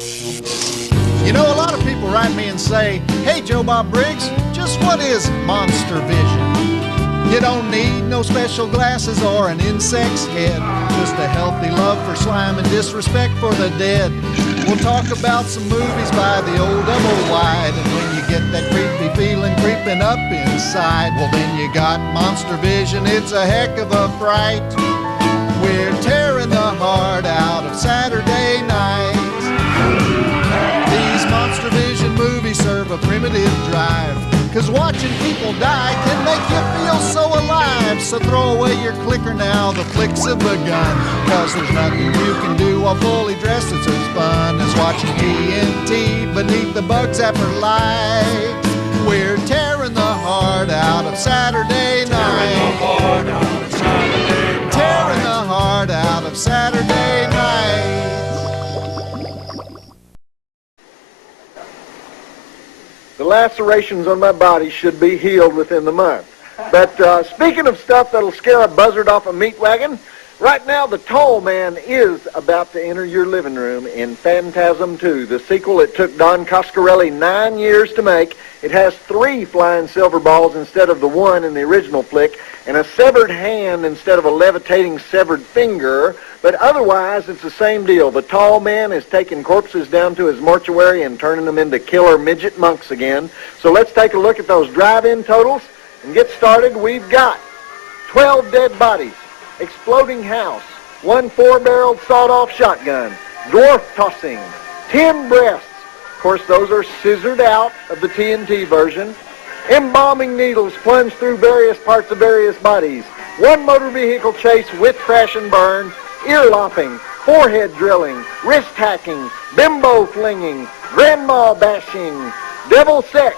You know, a lot of people write me and say, "Hey, Joe Bob Briggs, just what is monster vision?" You don't need no special glasses or an insect's head, just a healthy love for slime and disrespect for the dead. We'll talk about some movies by the old double wide, and when you get that creepy feeling creeping up inside, well then you got monster vision, it's a heck of a fright. We're tearing the heart out of Saturday night. These monster vision movies serve a primitive drive, 'cause watching people die can make you feel so alive. So throw away your clicker now, the flick's of a gun, 'cause there's nothing you can do while fully dressed that's as fun as watching TNT beneath the bug zapper lights. We're tearing the heart out of Saturday night. Tearing the heart out of Saturday night. The lacerations on my body should be healed within the month. But speaking of stuff that'll scare a buzzard off a meat wagon, right now the Tall Man is about to enter your living room in Phantasm 2, the sequel it took Don Coscarelli 9 years to make. It has 3 flying silver balls instead of the 1 in the original flick, and a severed hand instead of a levitating severed finger. But otherwise, it's the same deal. The Tall Man is taking corpses down to his mortuary and turning them into killer midget monks again. So let's take a look at those drive-in totals and get started. We've got 12 dead bodies, exploding house, 1 4-barreled sawed-off shotgun, dwarf tossing, 10 breasts. Of course, those are scissored out of the TNT version. Embalming needles plunge through various parts of various bodies. 1 motor vehicle chase with crash and burn. Ear lopping, forehead drilling, wrist hacking, bimbo flinging, grandma bashing, devil sex,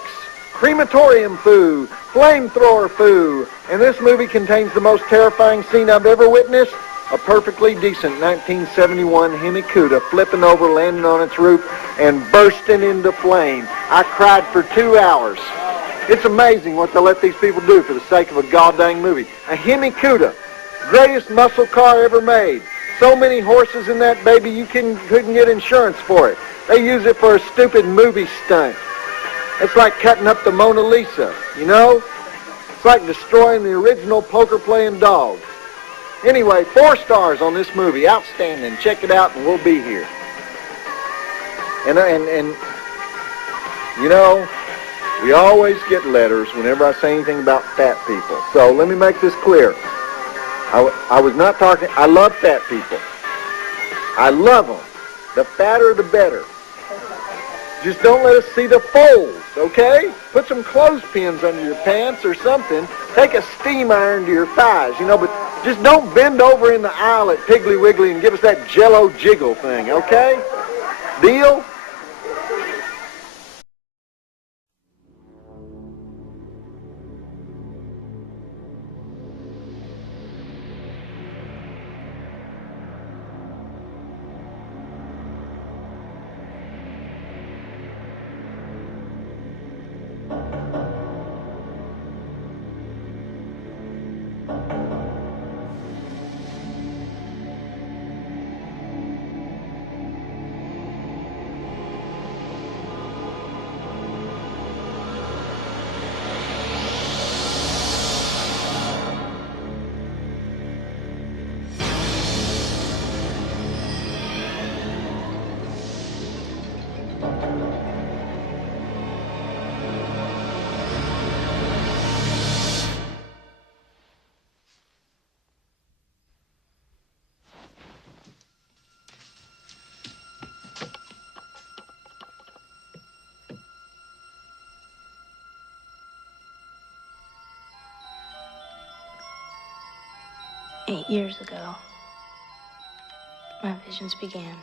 crematorium foo, flamethrower foo, and this movie contains the most terrifying scene I've ever witnessed, a perfectly decent 1971 Hemi Cuda flipping over, landing on its roof, and bursting into flame. I cried for 2 hours. It's amazing what they'll let these people do for the sake of a goddamn movie. A Hemi Cuda, greatest muscle car ever made. So many horses in that baby you couldn't get insurance for it. They use it for a stupid movie stunt. It's like cutting up the Mona Lisa, you know? It's like destroying the original poker-playing dog. Anyway, 4 stars on this movie. Outstanding. Check it out and we'll be here. And you know, we always get letters whenever I say anything about fat people. So let me make this clear. I was not talking, I love fat people. I love them. The fatter, the better. Just don't let us see the folds, okay? Put some clothespins under your pants or something. Take a steam iron to your thighs, you know, but just don't bend over in the aisle at Piggly Wiggly and give us that Jell-O jiggle thing, okay? Deal? Eight years ago, my visions began.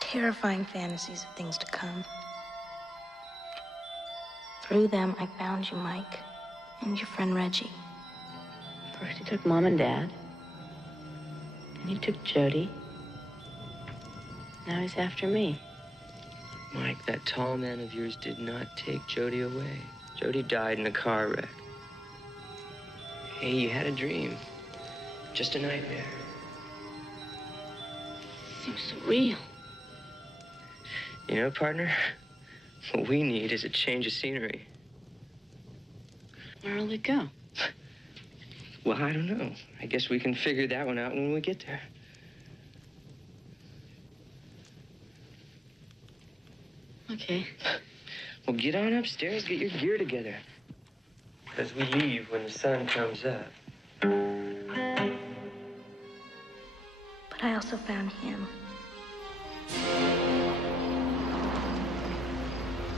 Terrifying fantasies of things to come. Through them, I found you, Mike, and your friend Reggie. First he took Mom and Dad. Then he took Jody. Now he's after me. Mike, that tall man of yours did not take Jody away. Jody died in a car wreck. Hey, you had a dream. Just a nightmare. Seems so real. You know, partner, what we need is a change of scenery. Where'll it go? Well, I don't know. I guess we can figure that one out when we get there. Okay. Well, get on upstairs, get your gear together. Because we leave when the sun comes up. But I also found him.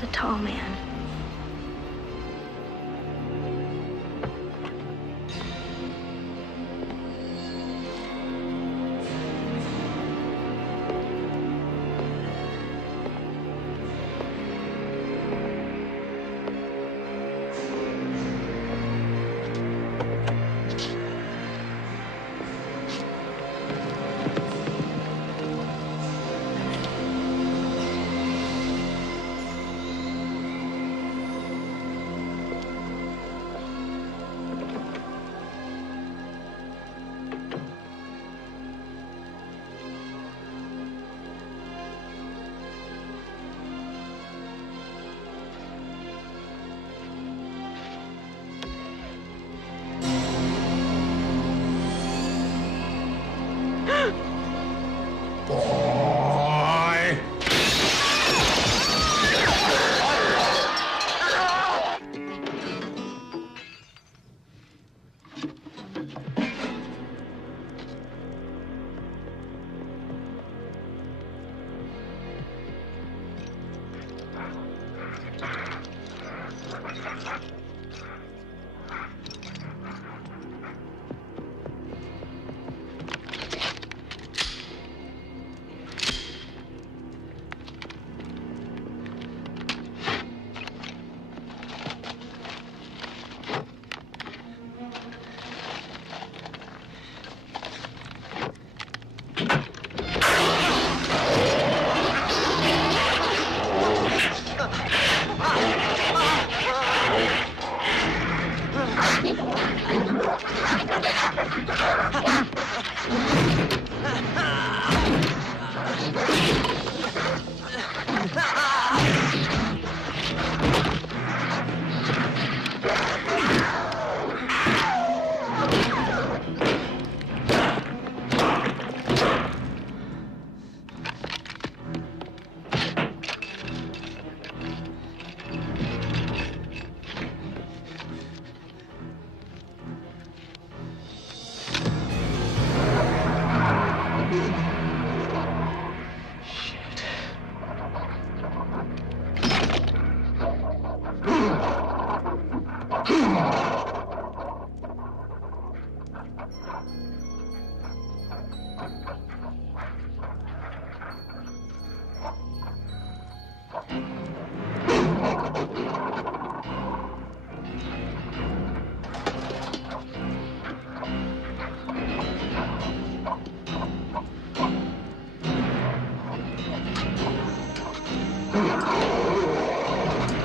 The tall man.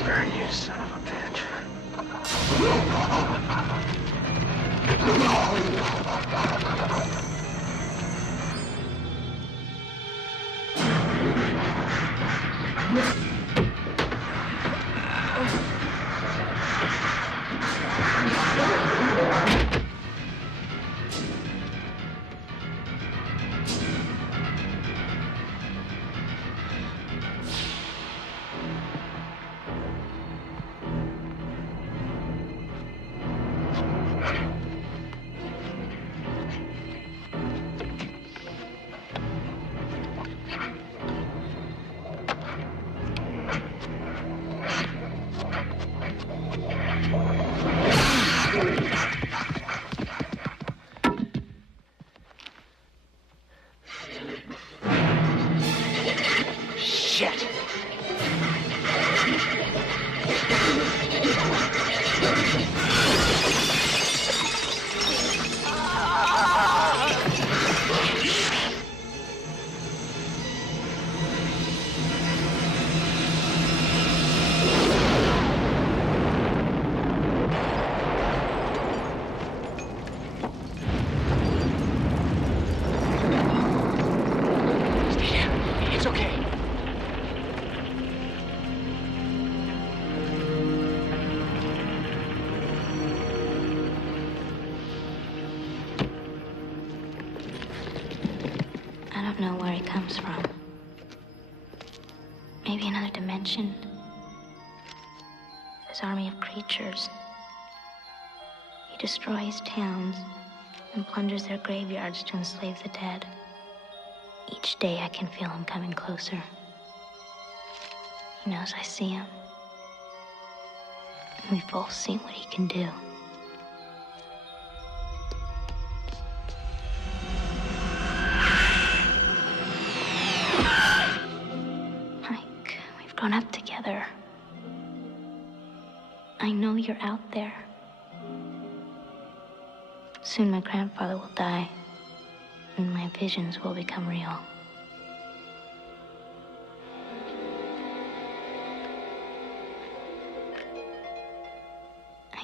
Burn, you son of a bitch. Shit! It's okay. don't know where he comes from. Maybe another dimension. His army of creatures. He destroys towns and plunders their graveyards to enslave the dead. Each day I can feel him coming closer. He knows I see him. And we've both seen what he can do. Mike, we've grown up together. I know you're out there. Soon my grandfather will die, and my visions will become real.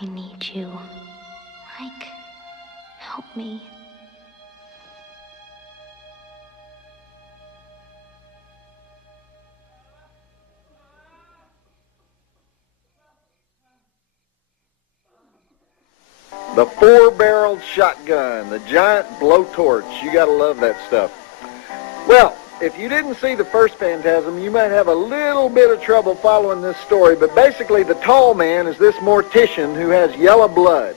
I need you. Mike, help me. The four-barreled shotgun, the giant blowtorch. You gotta love that stuff. Well, if you didn't see the first Phantasm, you might have a little bit of trouble following this story, but basically the tall man is this mortician who has yellow blood,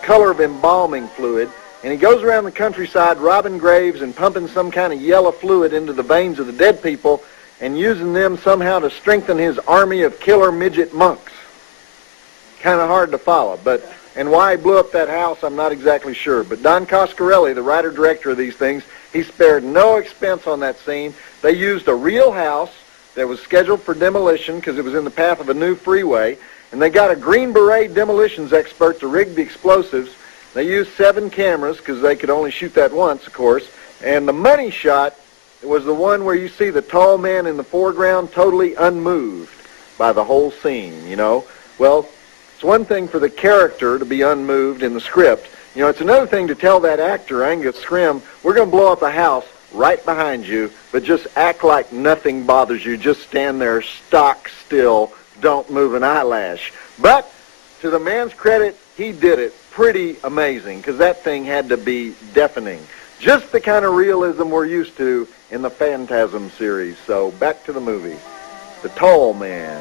the color of embalming fluid, and he goes around the countryside robbing graves and pumping some kind of yellow fluid into the veins of the dead people and using them somehow to strengthen his army of killer midget monks. Kind of hard to follow, but... And why he blew up that house, I'm not exactly sure. But Don Coscarelli, the writer-director of these things, he spared no expense on that scene. They used a real house that was scheduled for demolition because it was in the path of a new freeway. And they got a Green Beret demolitions expert to rig the explosives. They used 7 cameras because they could only shoot that once, of course. And the money shot was the one where you see the tall man in the foreground totally unmoved by the whole scene, you know. Well, it's one thing for the character to be unmoved in the script. You know, it's another thing to tell that actor, Angus Scrimm, we're going to blow up a house right behind you, but just act like nothing bothers you. Just stand there stock still. Don't move an eyelash. But to the man's credit, he did it pretty amazing because that thing had to be deafening. Just the kind of realism we're used to in the Phantasm series. So back to the movie. The Tall Man.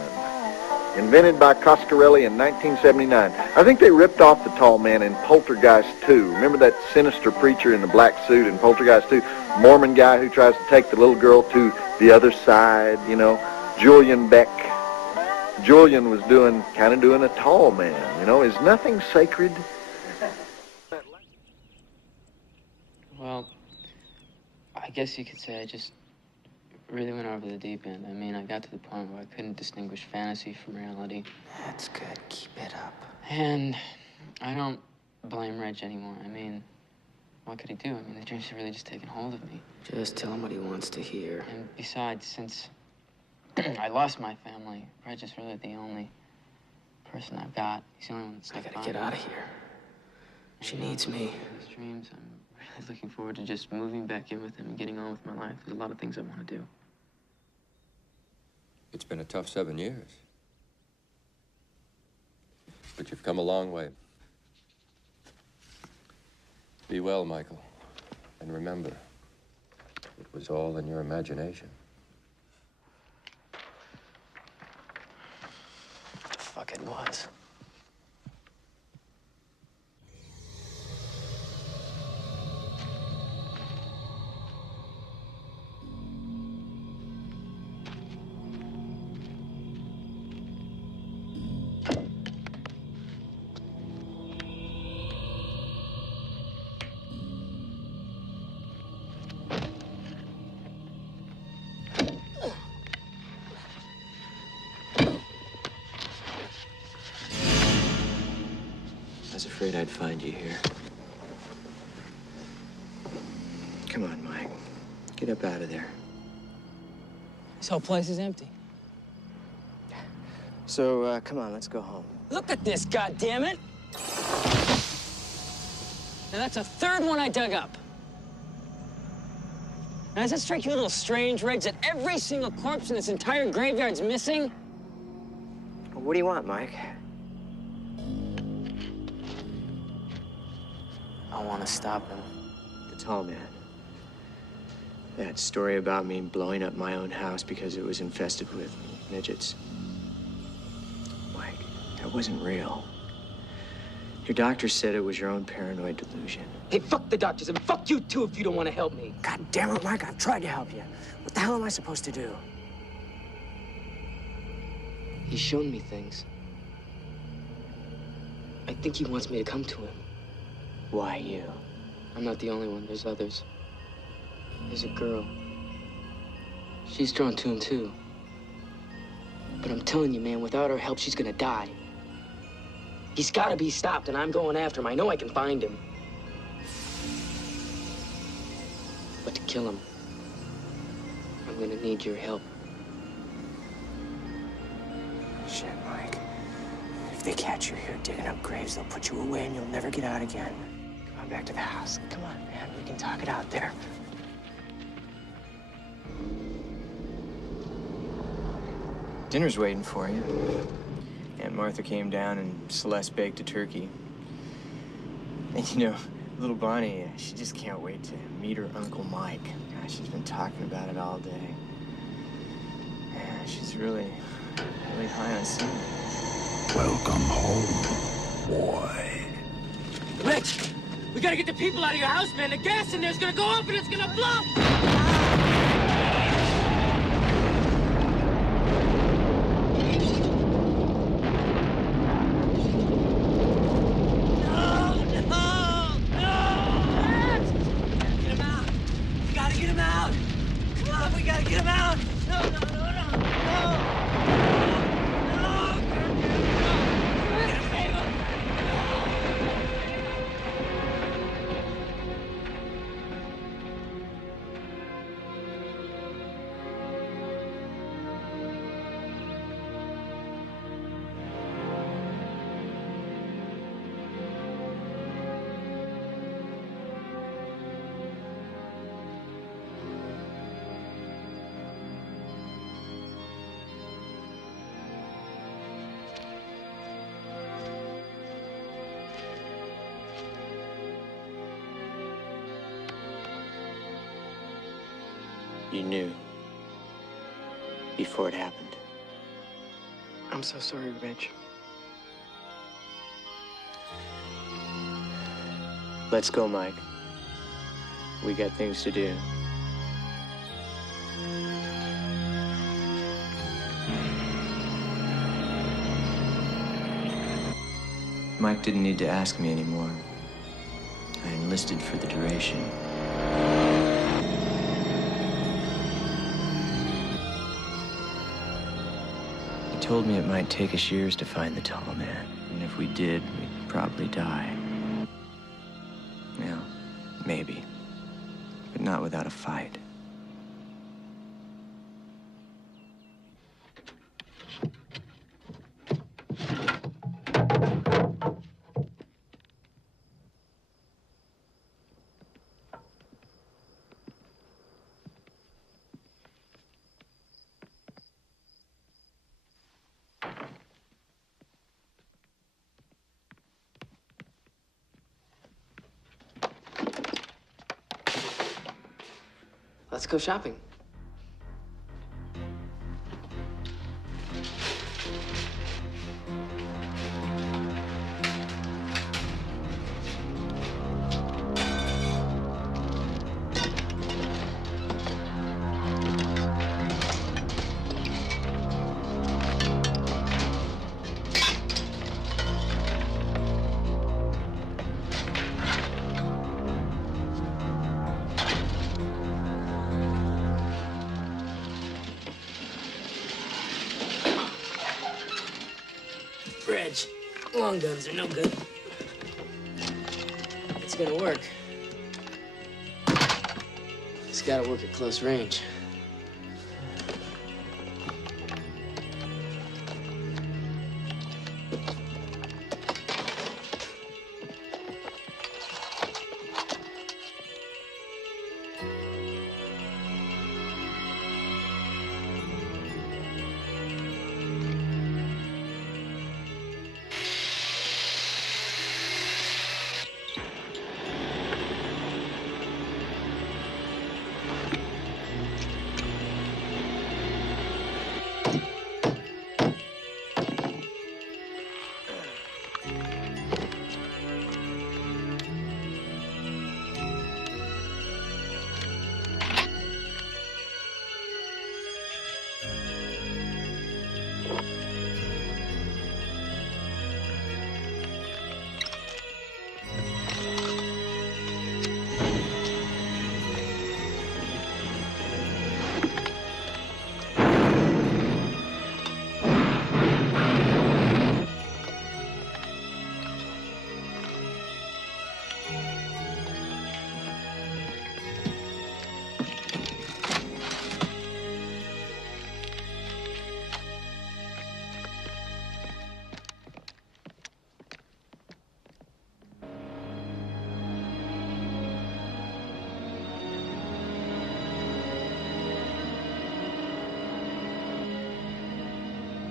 Invented by Coscarelli in 1979. I think they ripped off the tall man in Poltergeist 2. Remember that sinister preacher in the black suit in Poltergeist 2? Mormon guy who tries to take the little girl to the other side, you know? Julian Beck. Julian was kind of doing a tall man, you know? Is nothing sacred? Well, I guess you could say I just really went over the deep end. I mean, I got to the point where I couldn't distinguish fantasy from reality. That's good. Keep it up. And I don't blame Reg anymore. I mean, what could he do? I mean, the dreams have really just taken hold of me. Just tell him what he wants to hear. And besides, since I lost my family, Reg is really the only person I've got. He's the only one that's I gotta get out of here. She needs me. These dreams, I'm really looking forward to just moving back in with him and getting on with my life. There's a lot of things I want to do. It's been a tough 7 years. But you've come a long way. Be well, Michael. And remember, it was all in your imagination. What the fuck it was. I was afraid I'd find you here. Come on, Mike. Get up out of there. This whole place is empty. So, come on, let's go home. Look at this, goddammit! Now that's a third one I dug up. Now, does that strike you a little strange, Riggs, that every single corpse in this entire graveyard's missing? Well, what do you want, Mike? I want to stop him. The tall man. That story about me blowing up my own house because it was infested with midgets. Mike, that wasn't real. Your doctor said it was your own paranoid delusion. Hey, fuck the doctors, and fuck you too if you don't want to help me. God damn it, Mike, I've tried to help you. What the hell am I supposed to do? He's shown me things. I think he wants me to come to him. Why you? I'm not the only one. There's others. There's a girl. She's drawn to him, too. But I'm telling you, man, without her help, she's gonna die. He's gotta be stopped, and I'm going after him. I know I can find him. But to kill him, I'm gonna need your help. Shit, Mike. If they catch you here digging up graves, they'll put you away and you'll never get out again. Come on back to the house. Come on, man. We can talk it out there. Dinner's waiting for you. Aunt Martha came down and Celeste baked a turkey. And you know, little Bonnie, she just can't wait to meet her Uncle Mike. Gosh, she's been talking about it all day. Yeah, she's really high on cinnamon. Welcome home, boy. Rich, we gotta get the people out of your house, man. The gas in there's gonna go up and it's gonna blow. You knew before it happened. I'm so sorry, Rich. Let's go, Mike. We got things to do. Mike didn't need to ask me anymore. I enlisted for the duration. He told me it might take us years to find the tall man, and if we did, we'd probably die. Well, maybe, but not without a fight. Let's go shopping. Reg, long guns are no good. It's gonna work. It's gotta work at close range.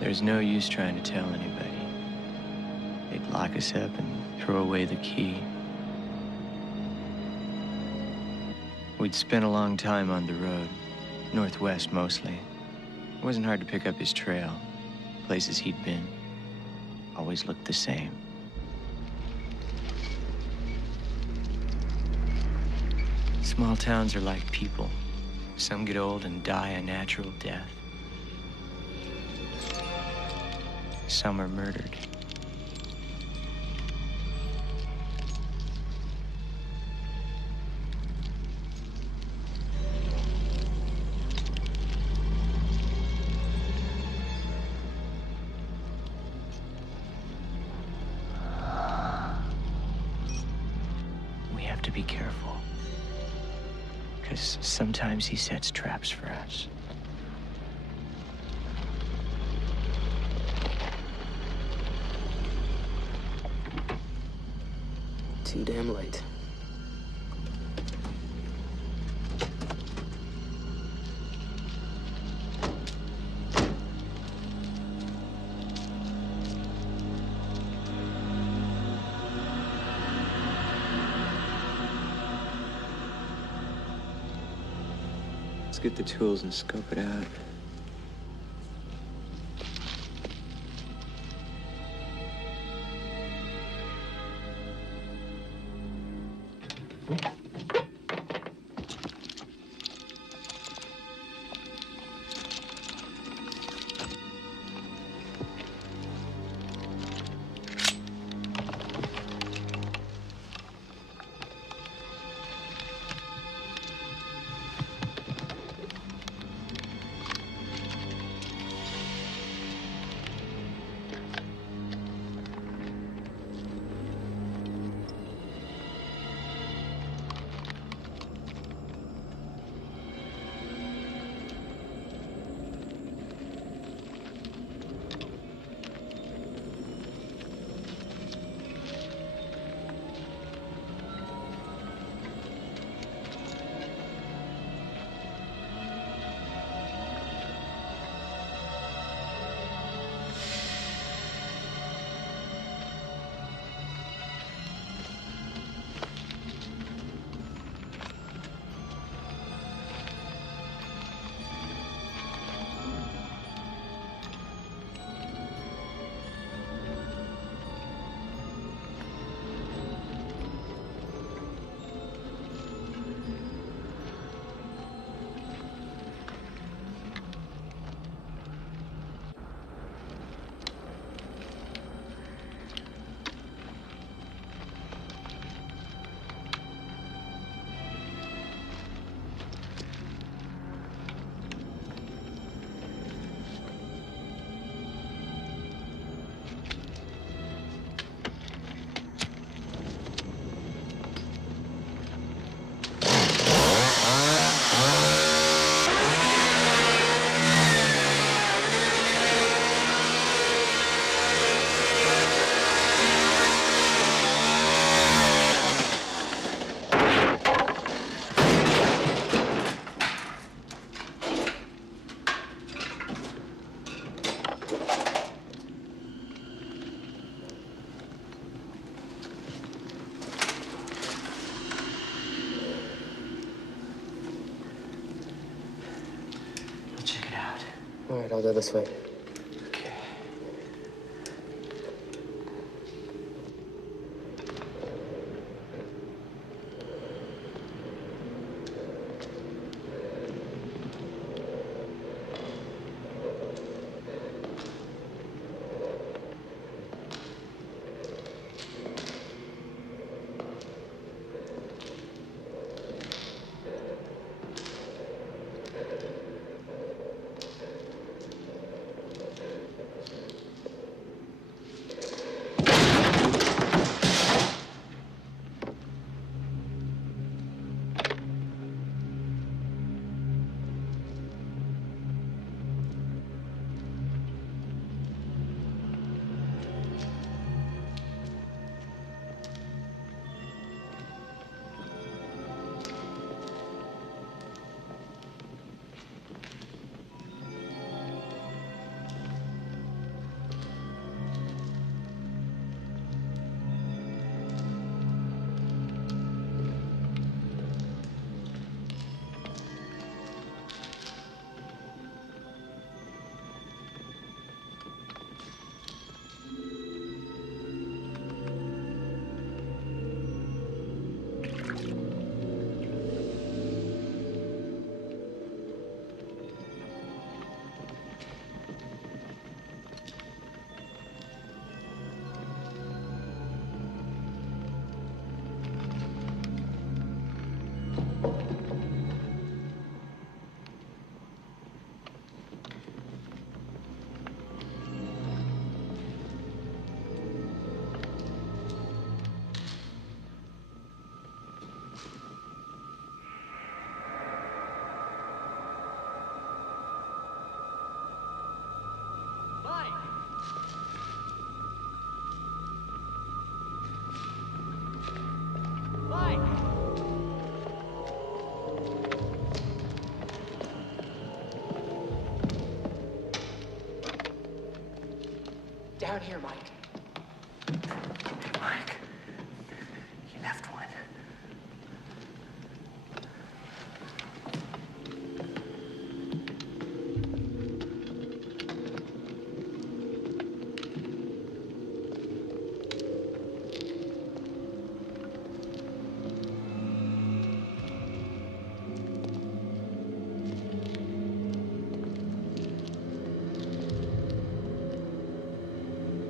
There's no use trying to tell anybody. They'd lock us up and throw away the key. We'd spent a long time on the road, northwest mostly. It wasn't hard to pick up his trail. Places he'd been always looked the same. Small towns are like people. Some get old and die a natural death. Some are murdered. We have to be careful, because sometimes he sets traps for us. Too damn late. Let's get the tools and scope it out. All right, I'll go this way. Okay. Down here, Mike. Hey, Mike. You left one.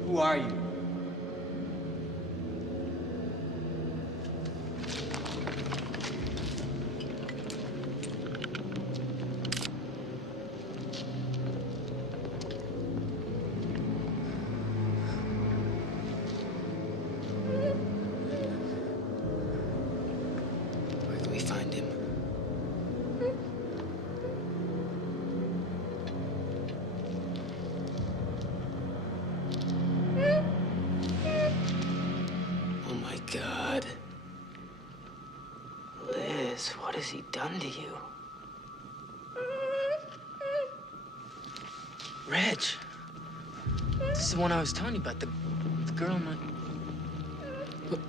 Who are you? Where can we find him? Oh my God. Liz, what has he done to you? Reg. This is the one I was telling you about, the girl in my... Look.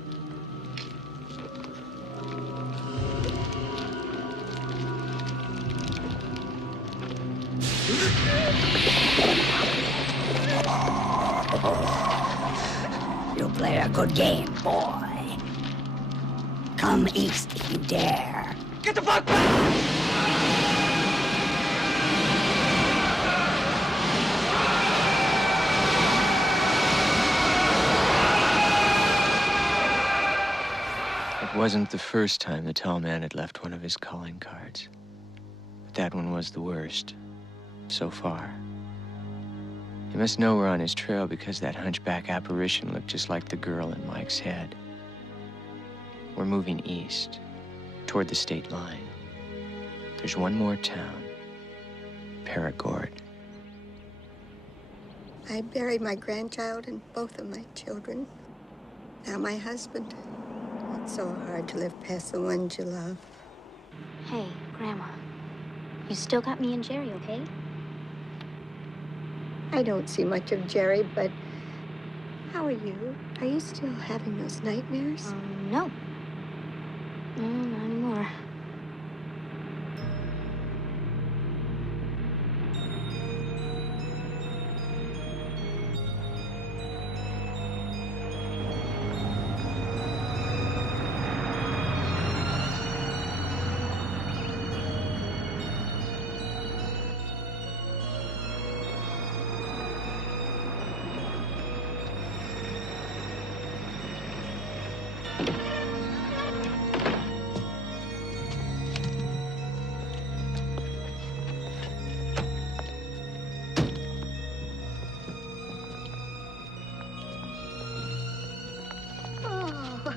You play a good game, boy. Come east if you dare. Get the fuck back! It wasn't the first time the tall man had left one of his calling cards. But that one was the worst. So far. He must know we're on his trail because that hunchback apparition looked just like the girl in Mike's head. We're moving east, toward the state line. There's one more town, Perigord. I buried my grandchild and both of my children. Now my husband. It's so hard to live past the ones you love. Hey, Grandma. You still got me and Jerry, okay? I don't see much of Jerry, but how are you? Are you still having those nightmares? No. No, not anymore.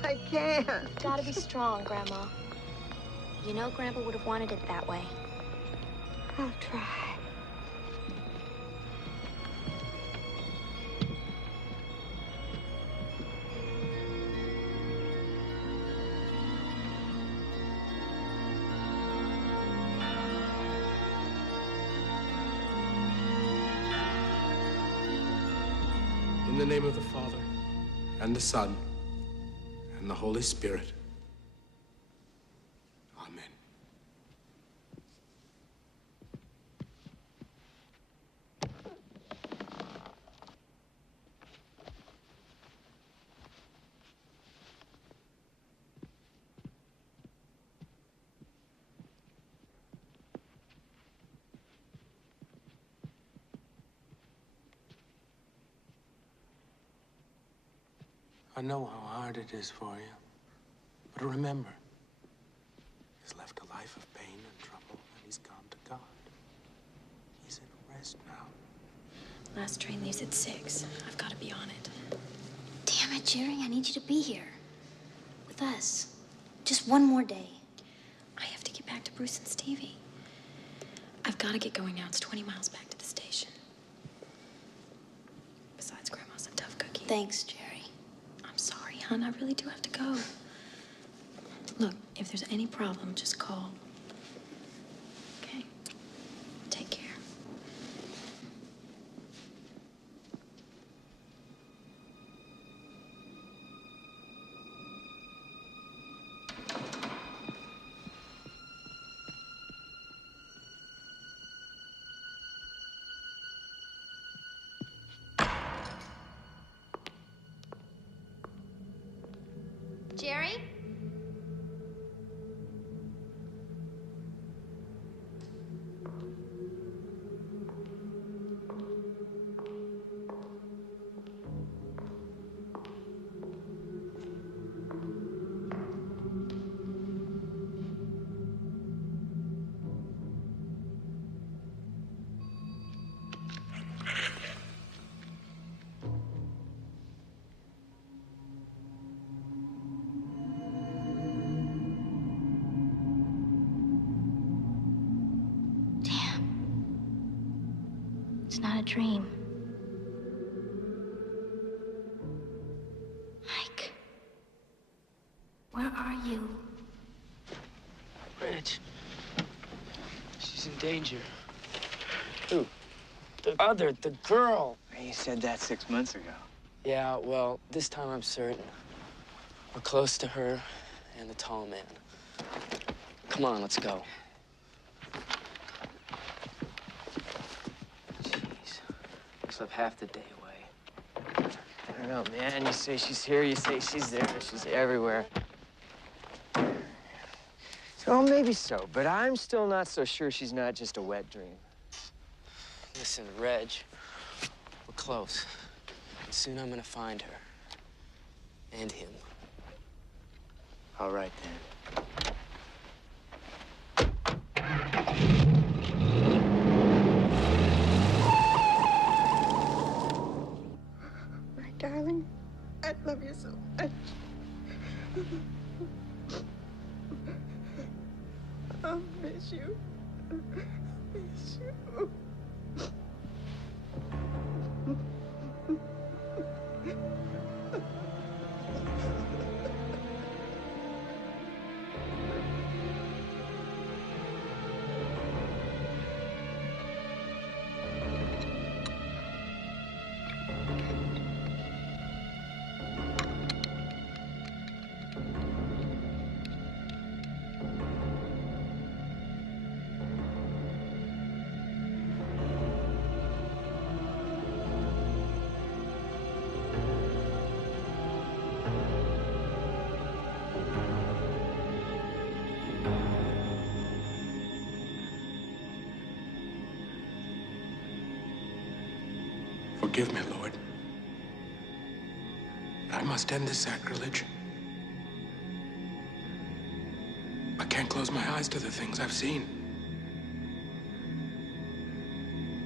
I can't. Gotta be strong, Grandma. You know Grandpa would have wanted it that way. I'll try. In the name of the Father, and the Son, and the Holy Spirit. Amen. I know how hard it is for you, but remember, he's left a life of pain and trouble, and he's gone to God. He's at rest now. Last train leaves at 6. I've got to be on it. Damn it, Jerry. I need you to be here. With us. Just one more day. I have to get back to Bruce and Stevie. I've got to get going now. It's 20 miles back to the station. Besides, Grandma's a tough cookie. Thanks, Jerry. I'm sorry, hon. I really do have to go. Look, if there's any problem, just call. Okay? Take care. not a dream. Mike, where are you? Rich. She's in danger. Who? The girl. You said that 6 months ago. Yeah, well, this time I'm certain. We're close to her and the tall man. Come on, let's go. Jeez. Looks like half the day away. I don't know, man. You say she's here, you say she's there, she's everywhere. So maybe so, but I'm still not so sure she's not just a wet dream. Listen, Reg, we're close. And soon I'm gonna find her. And him. All right, then. My darling, I love you so much. I'll miss you. Miss you. Forgive me, Lord. I must end this sacrilege. I can't close my eyes to the things I've seen.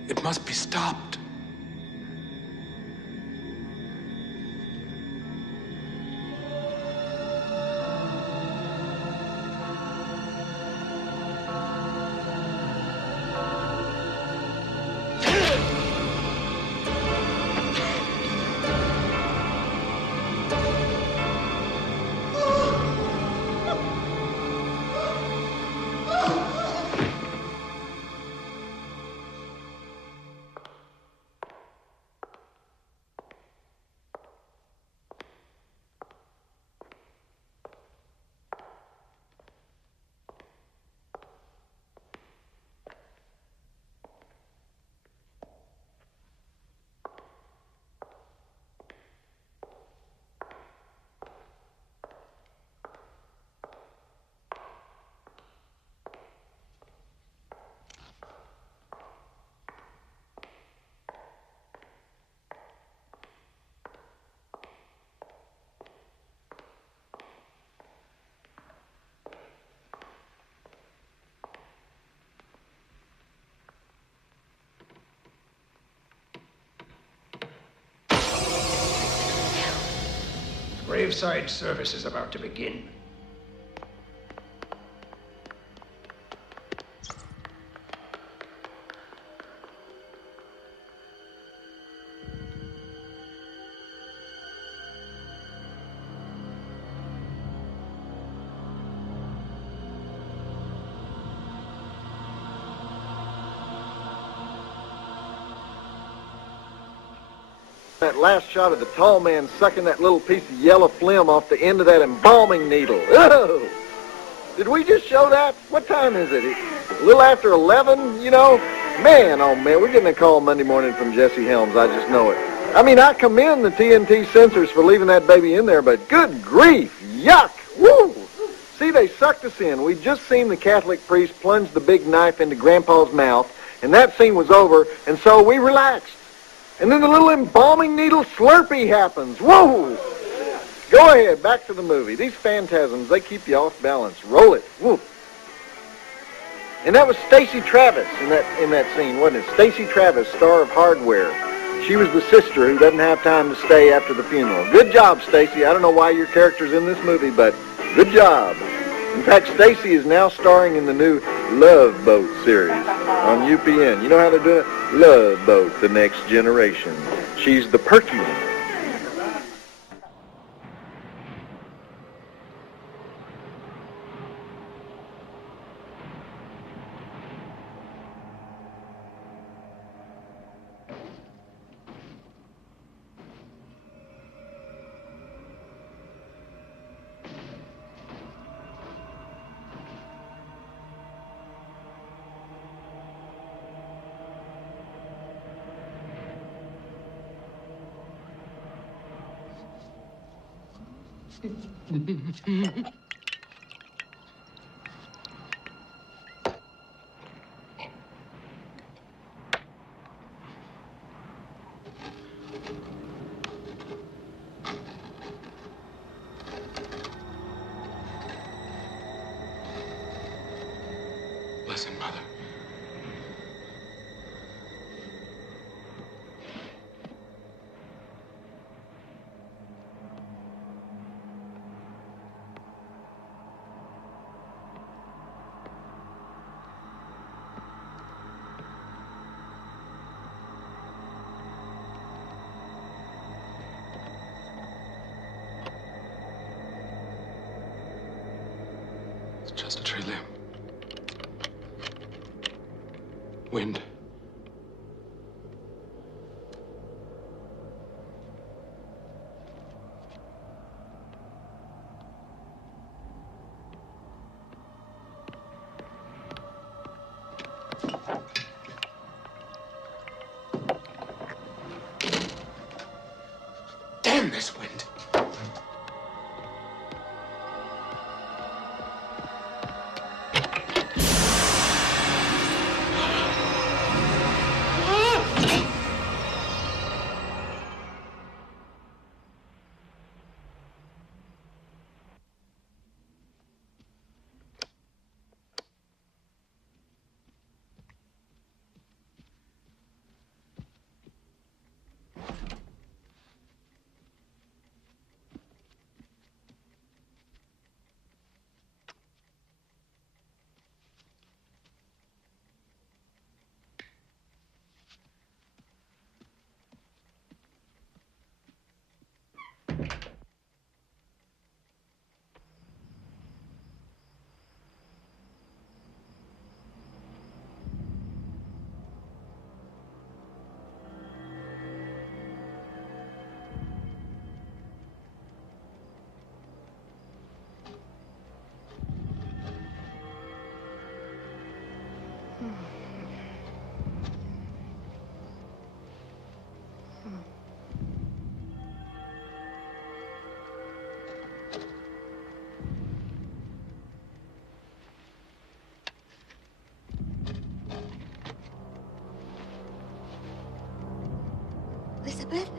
It must be stopped. Graveside service is about to begin. That last shot of the tall man sucking that little piece of yellow phlegm off the end of that embalming needle. Oh! Did we just show that? What time is it? A little after 11, you know? Man, oh man, we're getting a call Monday morning from Jesse Helms. I just know it. I mean, I commend the TNT censors for leaving that baby in there, but good grief, yuck, woo! See, they sucked us in. We'd just seen the Catholic priest plunge the big knife into Grandpa's mouth, and that scene was over, and so we relaxed. And then the little embalming needle slurpee happens. Whoa! Go ahead, back to the movie. These phantasms, they keep you off balance. Roll it. Woo! And that was Stacy Travis in that scene, wasn't it? Stacy Travis, star of Hardware. She was the sister who doesn't have time to stay after the funeral. Good job, Stacy. I don't know why your character's in this movie, but good job. In fact, Stacy is now starring in the new Love Boat series on UPN. You know how to do it? Love Boat, the next generation. She's the perky one. Listen, Mother. It's just a tree limb. Wind. Damn this wind. Elizabeth?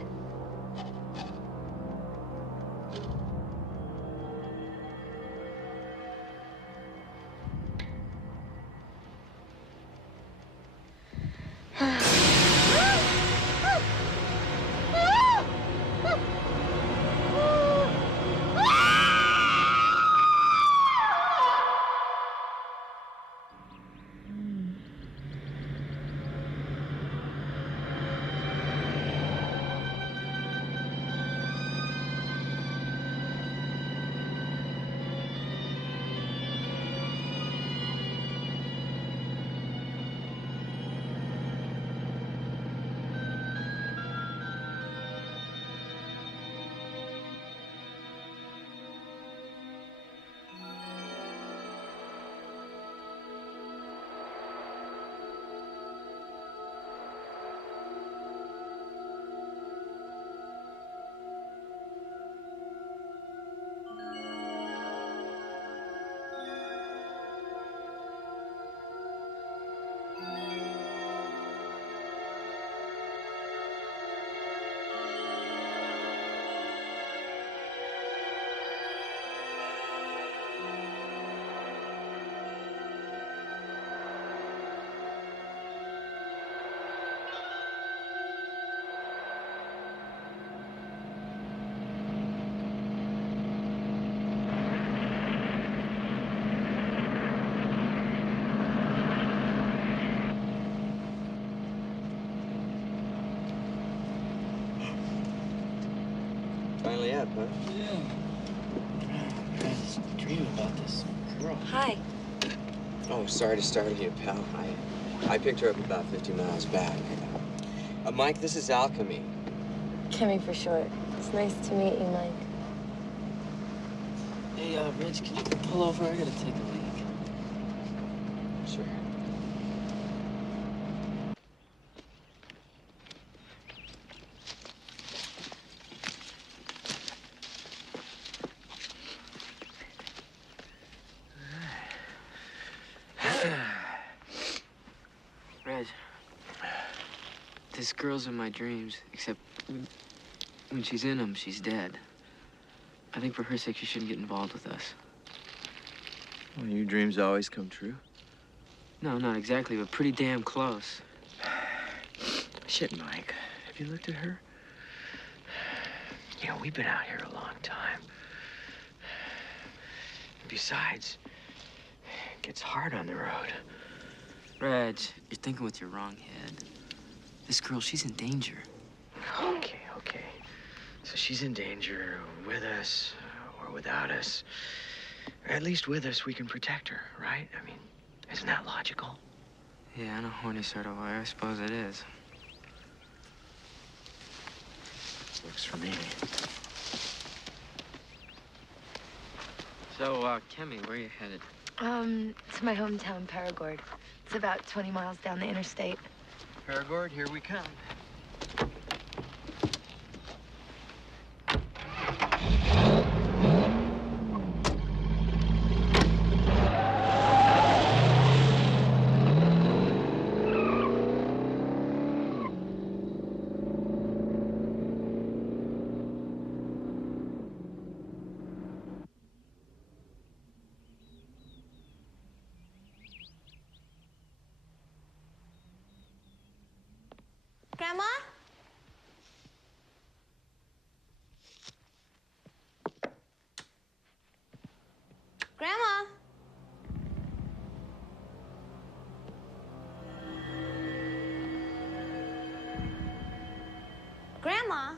finally up, huh? Yeah. I had this dream about this girl. Hi. Oh, sorry to startle you, pal. I picked her up about 50 miles back. Mike, this is Alchemy. Kimmy for short. It's nice to meet you, Mike. Hey, Rich, can you pull over? I gotta take a leak. Sure. Reg, this girl's in my dreams, except when she's in them, she's dead. I think for her sake, she shouldn't get involved with us. Well, your dreams always come true. No, not exactly, but pretty damn close. Shit, Mike. Have you looked at her? You know, we've been out here a long time. Besides, it gets hard on the road. Reg, you're thinking with your wrong head. This girl, she's in danger. Okay. So she's in danger with us or without us. At least with us, we can protect her, right? I mean, isn't that logical? Yeah, in a horny sort of way, I suppose it is. Works for me. So, Kimmy, where are you headed? To my hometown, Perigord. It's about 20 miles down the interstate. Perigord, here we come. Grandma? Grandma? Grandma?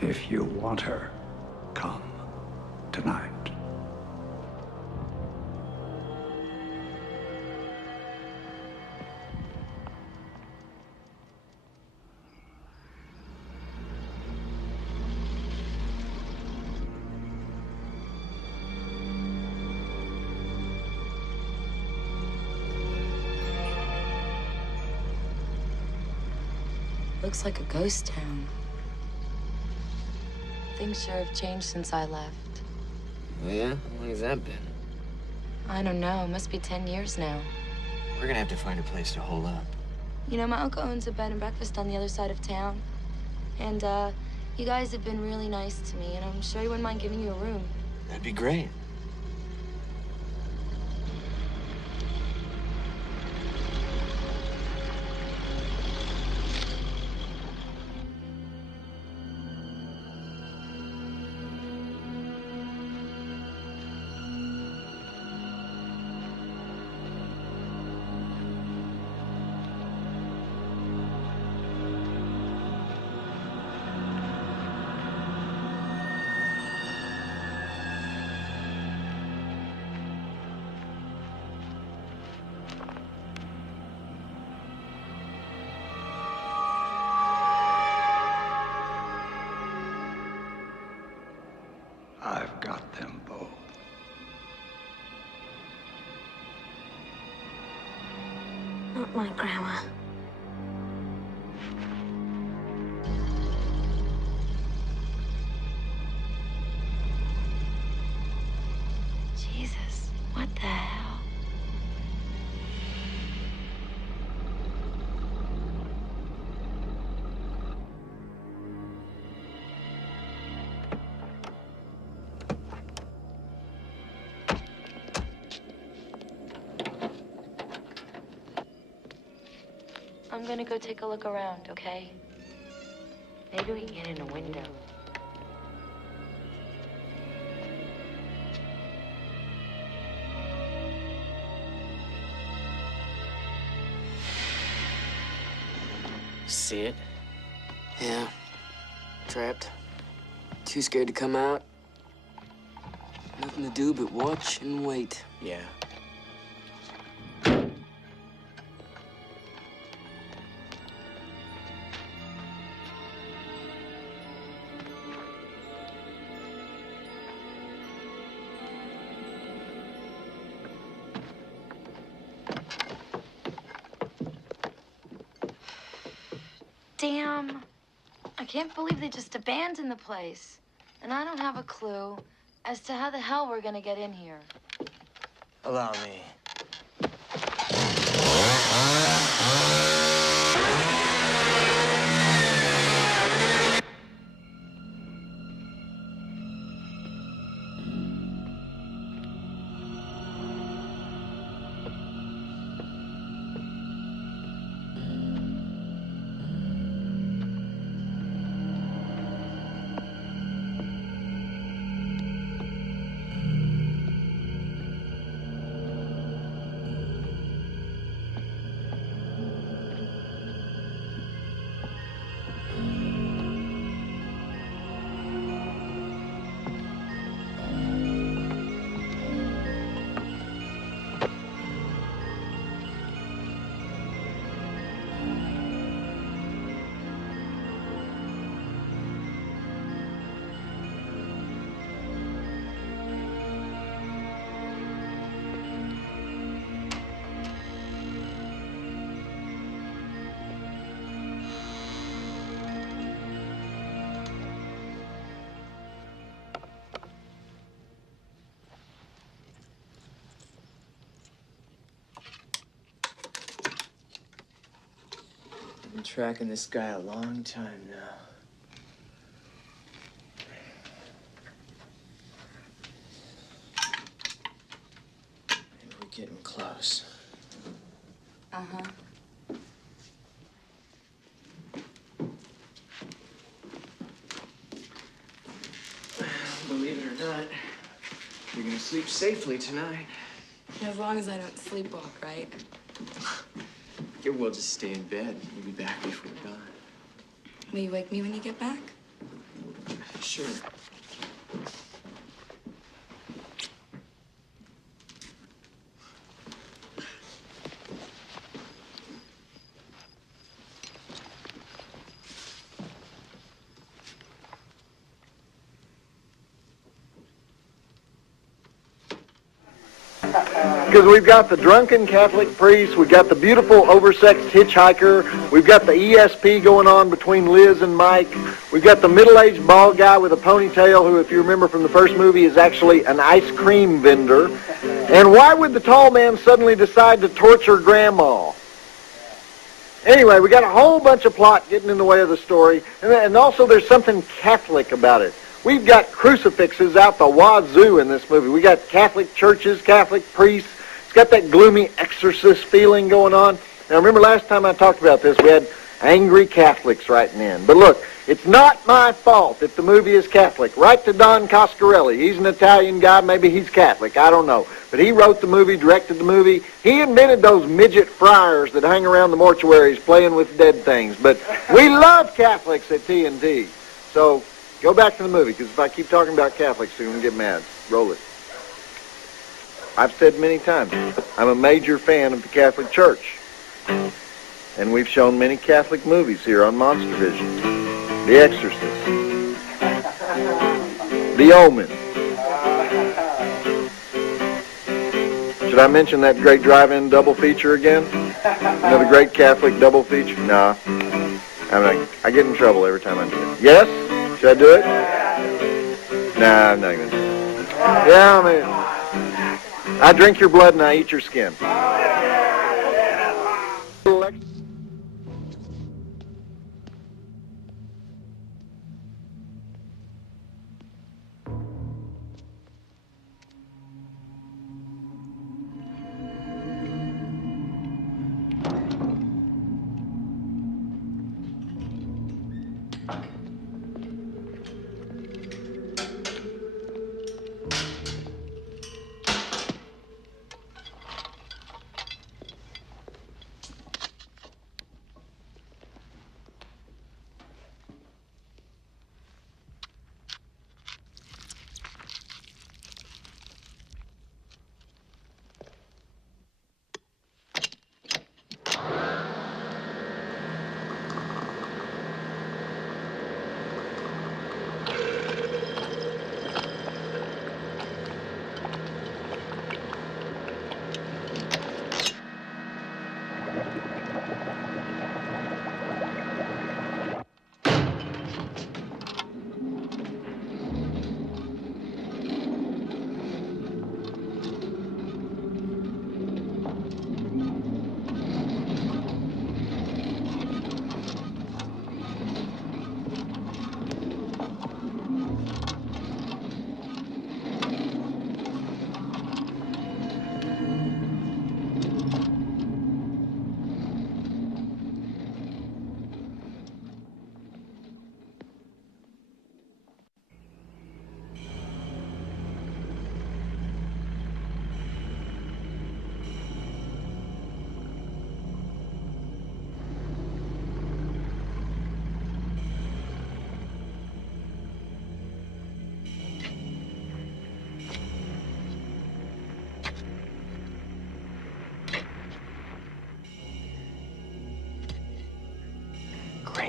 If you want her, come tonight. Looks like a ghost town. Things sure have changed since I left. Oh, yeah? How long has that been? I don't know. It must be 10 years now. We're gonna have to find a place to hole up. You know, my uncle owns a bed and breakfast on the other side of town. And, you guys have been really nice to me, and I'm sure he wouldn't mind giving you a room. That'd be great. I've got them both. Not my grandma. Jesus, what the hell? I'm gonna go take a look around, okay? Maybe we can get in a window. See it? Yeah. Trapped. Too scared to come out. Nothing to do but watch and wait. Yeah. Damn. I can't believe they just abandoned the place. And I don't have a clue as to how the hell we're gonna get in here. Allow me. I've been tracking this guy a long time now. Maybe we're getting close. Uh-huh. Believe it or not, you're gonna sleep safely tonight. As long as I don't sleepwalk, right? Yeah, we'll just stay in bed. We'll be back before dawn. Will you wake me when you get back? Sure. Because we've got the drunken Catholic priest, we've got the beautiful oversexed hitchhiker, we've got the ESP going on between Liz and Mike, we've got the middle-aged bald guy with a ponytail who, if you remember from the first movie, is actually an ice cream vendor. And why would the tall man suddenly decide to torture Grandma? Anyway, we got a whole bunch of plot getting in the way of the story, and also there's something Catholic about it. We've got crucifixes out the wazoo in this movie. We got Catholic churches, Catholic priests. It's got that gloomy exorcist feeling going on. Now, remember last time I talked about this, we had angry Catholics writing in. But look, it's not my fault if the movie is Catholic. Write to Don Coscarelli. He's an Italian guy. Maybe he's Catholic. I don't know. But he wrote the movie, directed the movie. He invented those midget friars that hang around the mortuaries playing with dead things. But we love Catholics at TNT. So go back to the movie, because if I keep talking about Catholics, they're going to get mad. Roll it. I've said many times, I'm a major fan of the Catholic Church. And we've shown many Catholic movies here on Monster Vision. The Exorcist. The Omen. Should I mention that great drive-in double feature again? Another great Catholic double feature? Nah. I get in trouble every time I do it. Yes? Should I do it? Nah, I'm not going to do it. Yeah, I mean, I drink your blood and I eat your skin.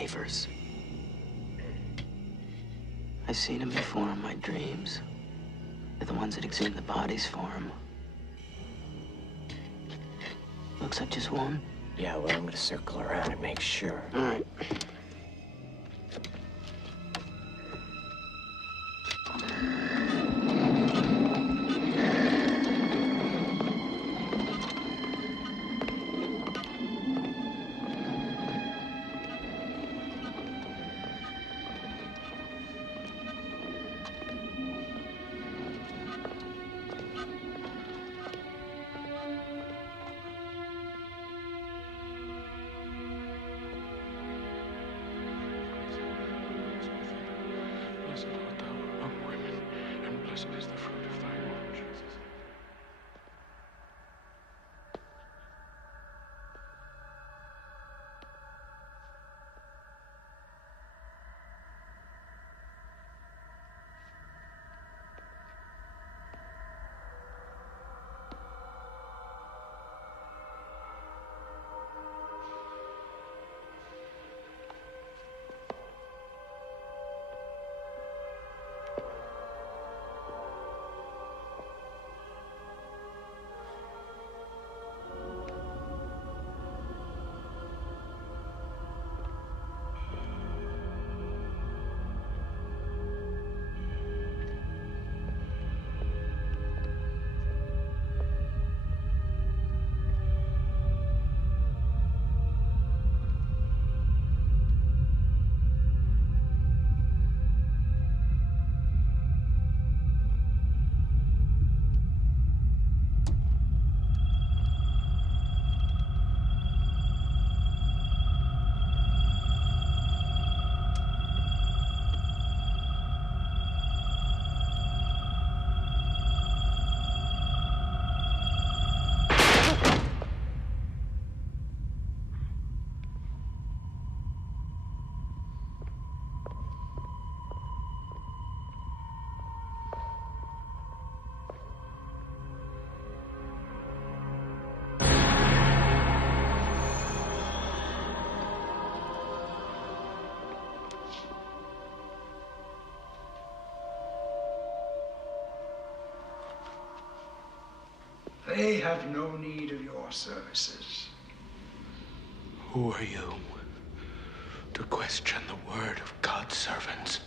survivors. I've seen them before in my dreams. They're the ones that exhume the bodies for him. Looks like just one. Yeah, well, I'm gonna circle around and make sure. All right. Blessed art thou among women, and blessed is the fruit of thy womb, Jesus. They have no need of your services. Who are you to question the word of God's servants?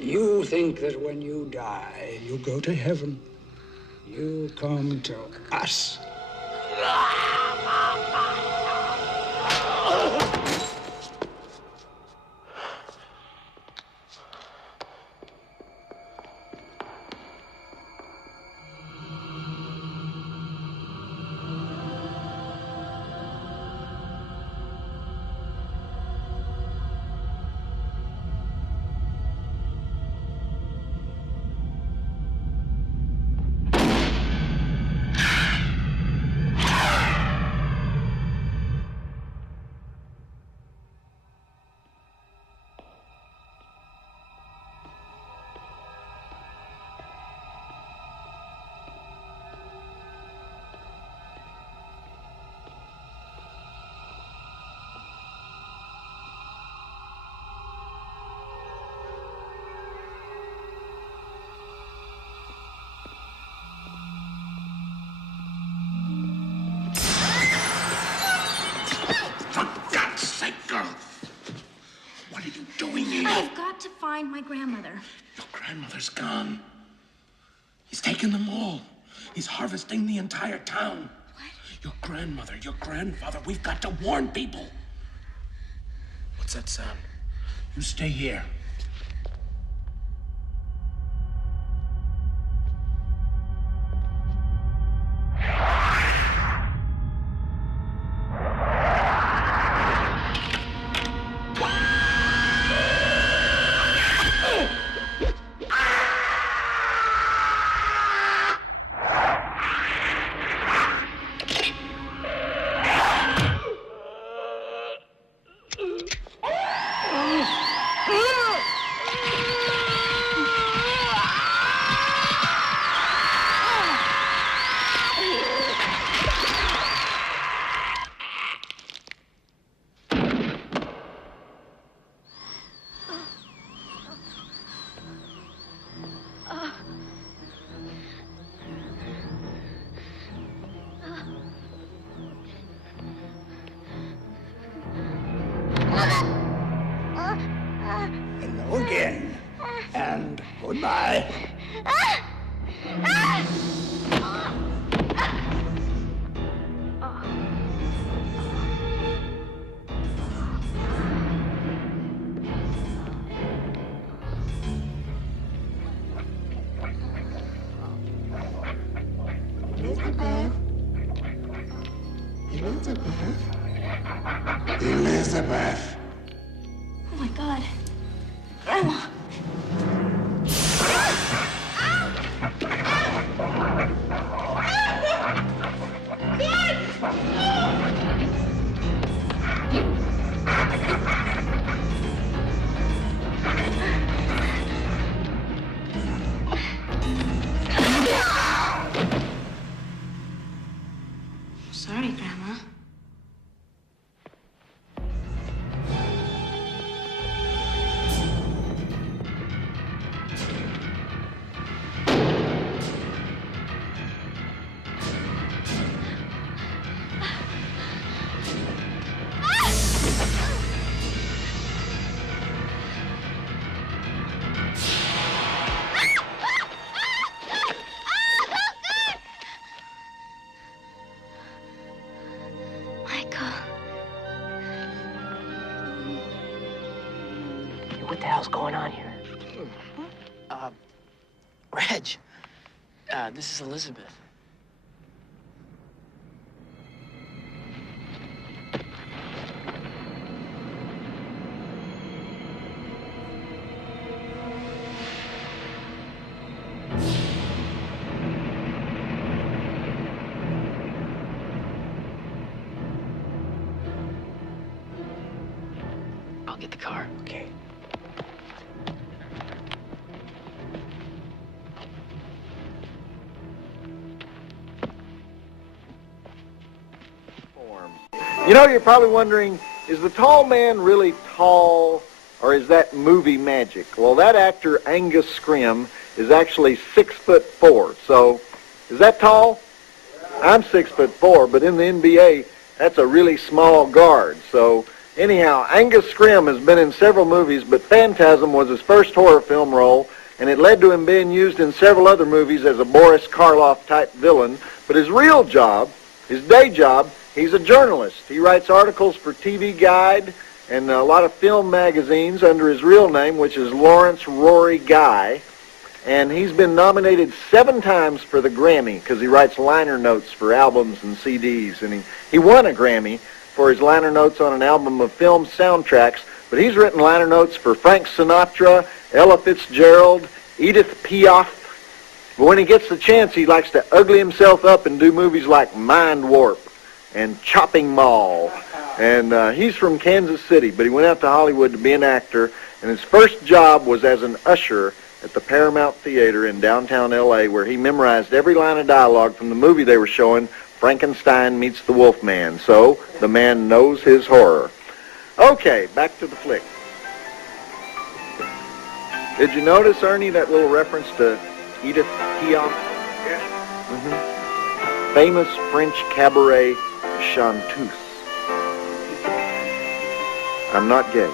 You think that when you die, you go to heaven. You come to us. I've got to find my grandmother. Your grandmother's gone. He's taken them all. He's harvesting the entire town. What? Your grandmother, your grandfather, we've got to warn people. What's that sound? You stay here. die. Elizabeth. Oh my God. Grandma. Sorry, Grandma. What the hell's going on here? Reg, this is Elizabeth. I'll get the car. Okay. You know, you're probably wondering, is the tall man really tall, or is that movie magic? Well, that actor, Angus Scrimm, is actually 6'4". So, is that tall? I'm 6'4", but in the NBA, that's a really small guard. So, anyhow, Angus Scrimm has been in several movies, but Phantasm was his first horror film role, and it led to him being used in several other movies as a Boris Karloff-type villain. But his real job, his day job, he's a journalist. He writes articles for TV Guide and a lot of film magazines under his real name, which is Lawrence Rory Guy. And he's been nominated 7 times for the Grammy because he writes liner notes for albums and CDs. And he won a Grammy for his liner notes on an album of film soundtracks. But he's written liner notes for Frank Sinatra, Ella Fitzgerald, Edith Piaf. But when he gets the chance, he likes to ugly himself up and do movies like Mind Warp and Chopping Mall. And he's from Kansas City, but he went out to Hollywood to be an actor, and his first job was as an usher at the Paramount Theater in downtown L.A., where he memorized every line of dialogue from the movie they were showing, Frankenstein Meets the Wolfman. So the man knows his horror. Okay, back to the flick. Did you notice, Ernie, that little reference to Edith Piaf? Yes. Mm-hmm. Famous French cabaret chanteuse. I'm not gay.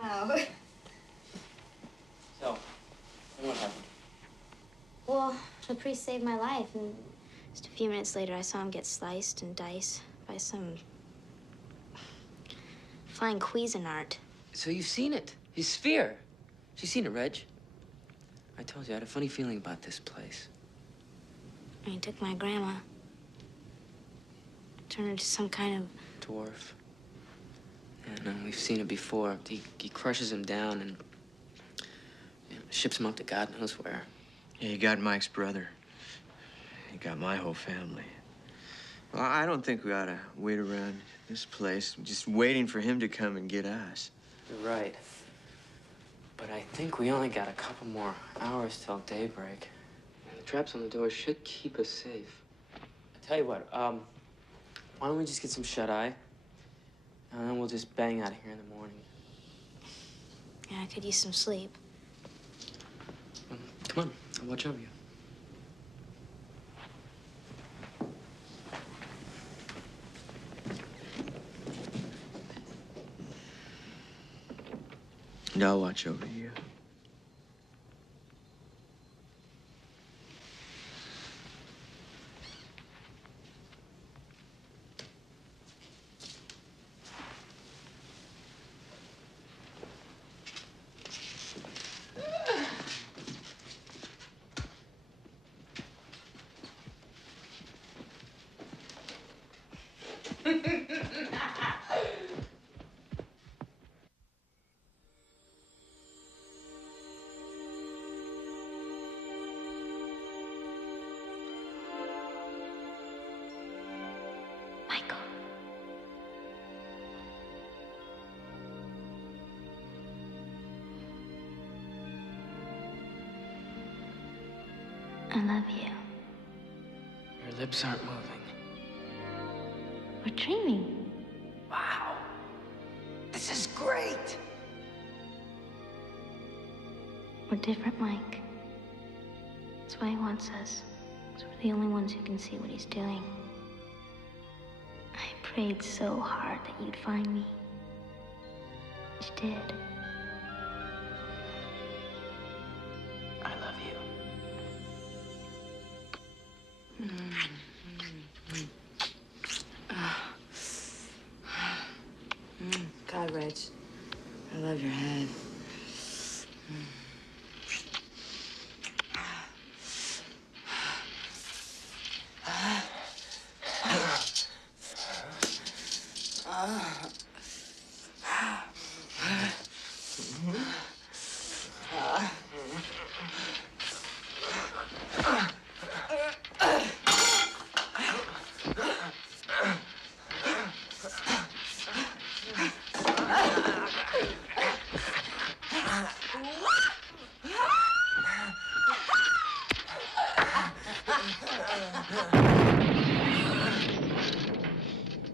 Wow. So, what happened? Well, the priest saved my life, and just a few minutes later, I saw him get sliced and diced by some flying Cuisinart. So you've seen it. His sphere. You seen it, Reg? I told you I had a funny feeling about this place. And he took my grandma. Turned her into some kind of... Dwarf. Yeah, no, we've seen it before. He crushes him down and ships him up to God knows where. Yeah, he got Mike's brother. He got my whole family. Well, I don't think we ought to wait around this place just waiting for him to come and get us. You're right. But I think we only got a couple more hours till daybreak. The traps on the door should keep us safe. I tell you what, why don't we just get some shut-eye? And then we'll just bang out of here in the morning. Yeah, I could use some sleep. Come on, I'll watch over you. And I'll watch over you. I love you. Your lips aren't moving. We're dreaming. Wow. This is great. We're different, Mike. That's why he wants us. 'Cause we're the only ones who can see what he's doing. I prayed so hard that you'd find me. You did. I love you. God, Reg, I love your head.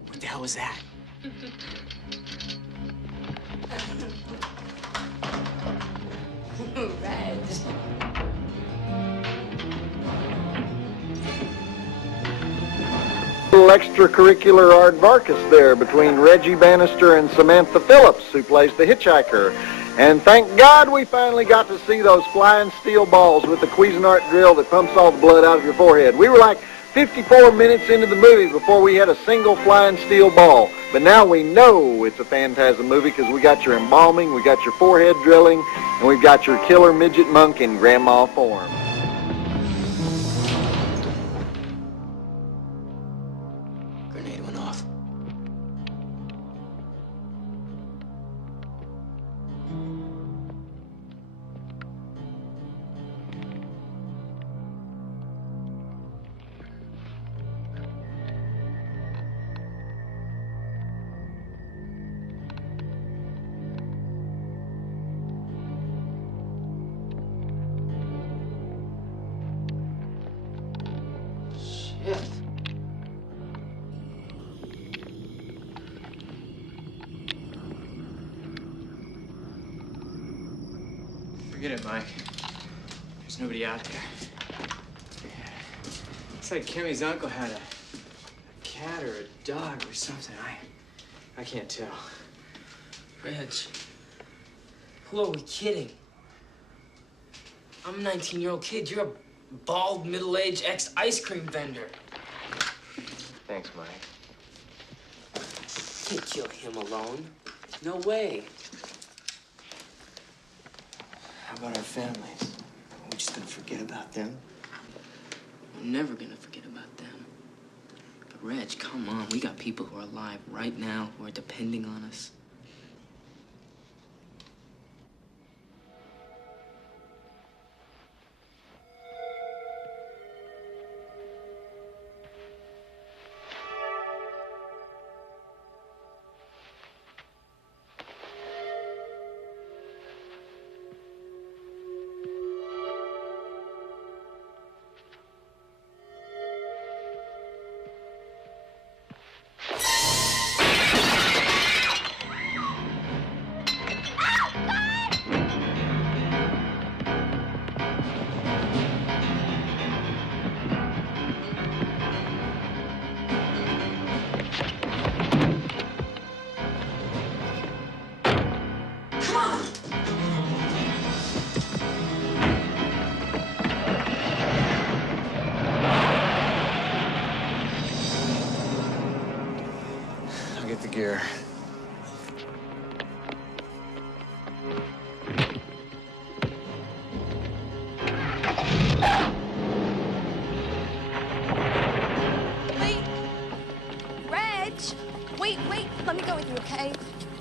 What the hell was that? Reg. Little extracurricular aardvarkus there between Reggie Bannister and Samantha Phillips, who plays the hitchhiker. And thank God we finally got to see those flying steel balls with the Cuisinart drill that pumps all the blood out of your forehead. We were like 54 minutes into the movie before we had a single flying steel ball. But now we know it's a Phantasm movie because we got your embalming, we got your forehead drilling, and we've got your killer midget monk in grandma form. Grenade went off. Shit. Forget it, Mike. There's nobody out there. Looks like Kimmy's uncle had a cat or a dog or something. I can't tell. Reg, who are we kidding? I'm a 19-year-old kid. You're a bald, middle-aged ex-ice cream vendor. Thanks, Mike. Can't kill him alone. No way. How about our families? Are we just gonna forget about them? We're never gonna forget about them. But Reg, come on. We got people who are alive right now who are depending on us.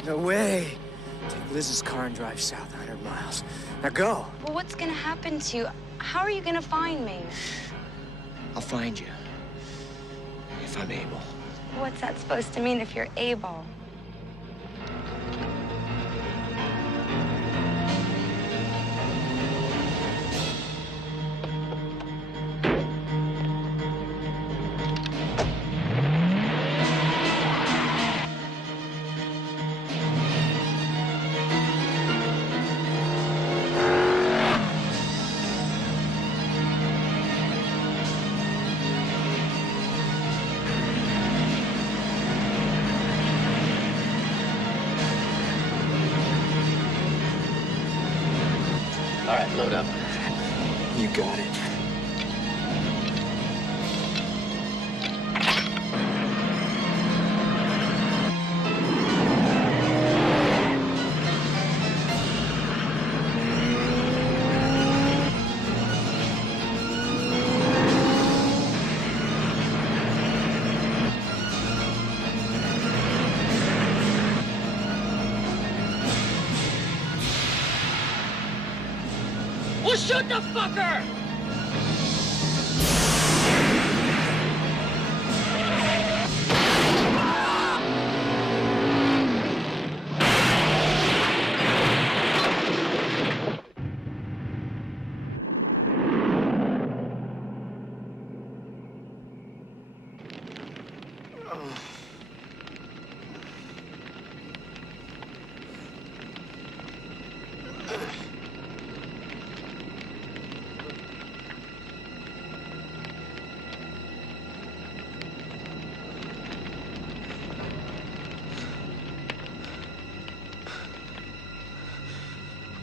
No way. Take Liz's car and drive south 100 miles. Now go. Well, what's gonna happen to you? How are you gonna find me? I'll find you. If I'm able. What's that supposed to mean if you're able? All right, load up. You got it. Well, shoot the fucker!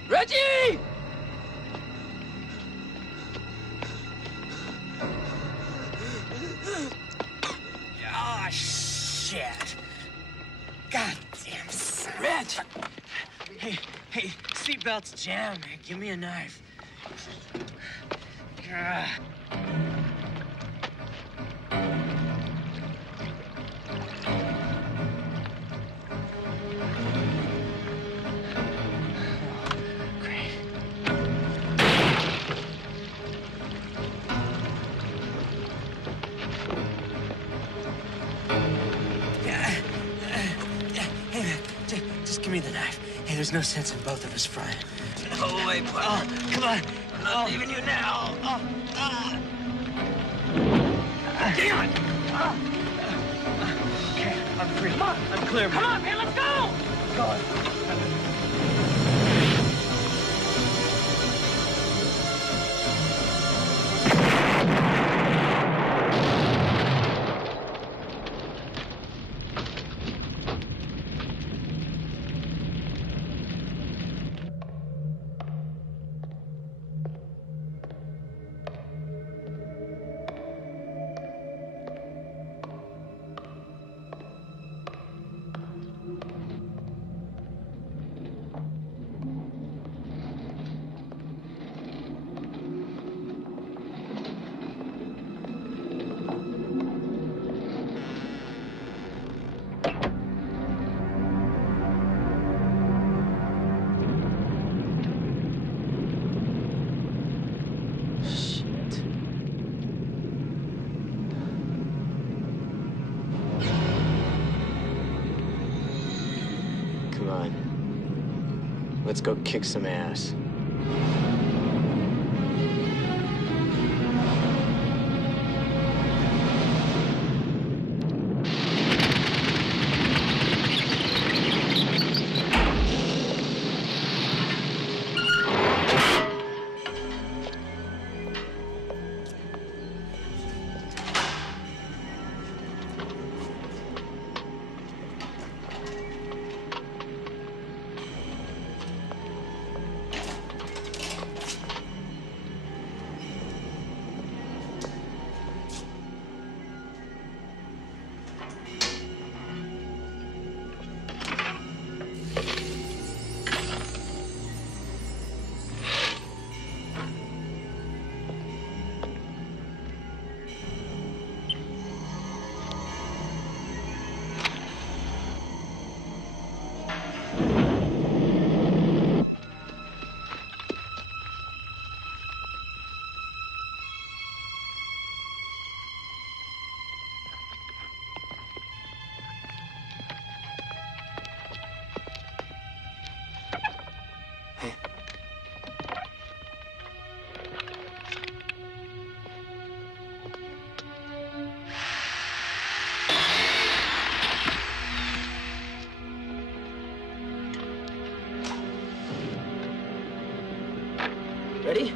Reggie! Ah, shit. Goddamn son. Reg! Hey, seatbelt's jammed, man. Give me a knife. Ah. Just give me the knife. Hey, there's no sense in both of us frying. No way, pal. Oh, come on. I'm not leaving you now. Damn it! Okay, I'm free. Come on. I'm clear, man. Come on, man, let's go! Go on. Come on. Let's go kick some ass. Ready?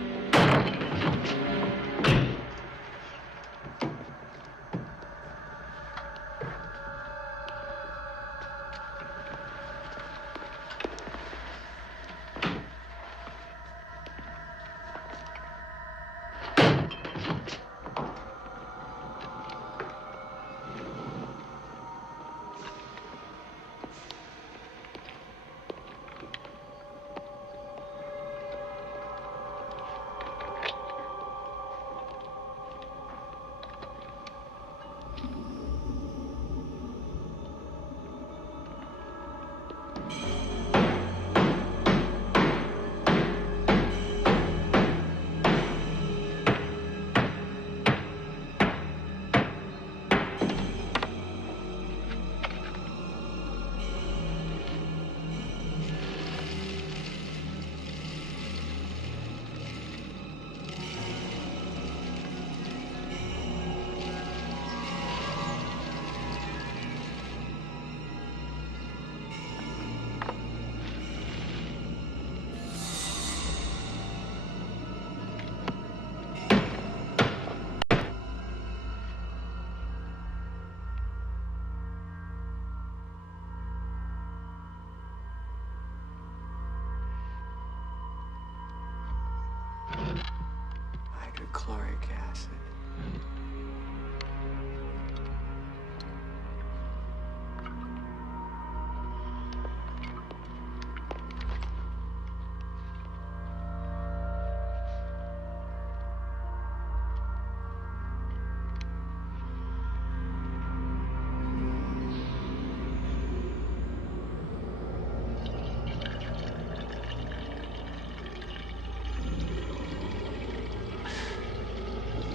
Hydrochloric acid.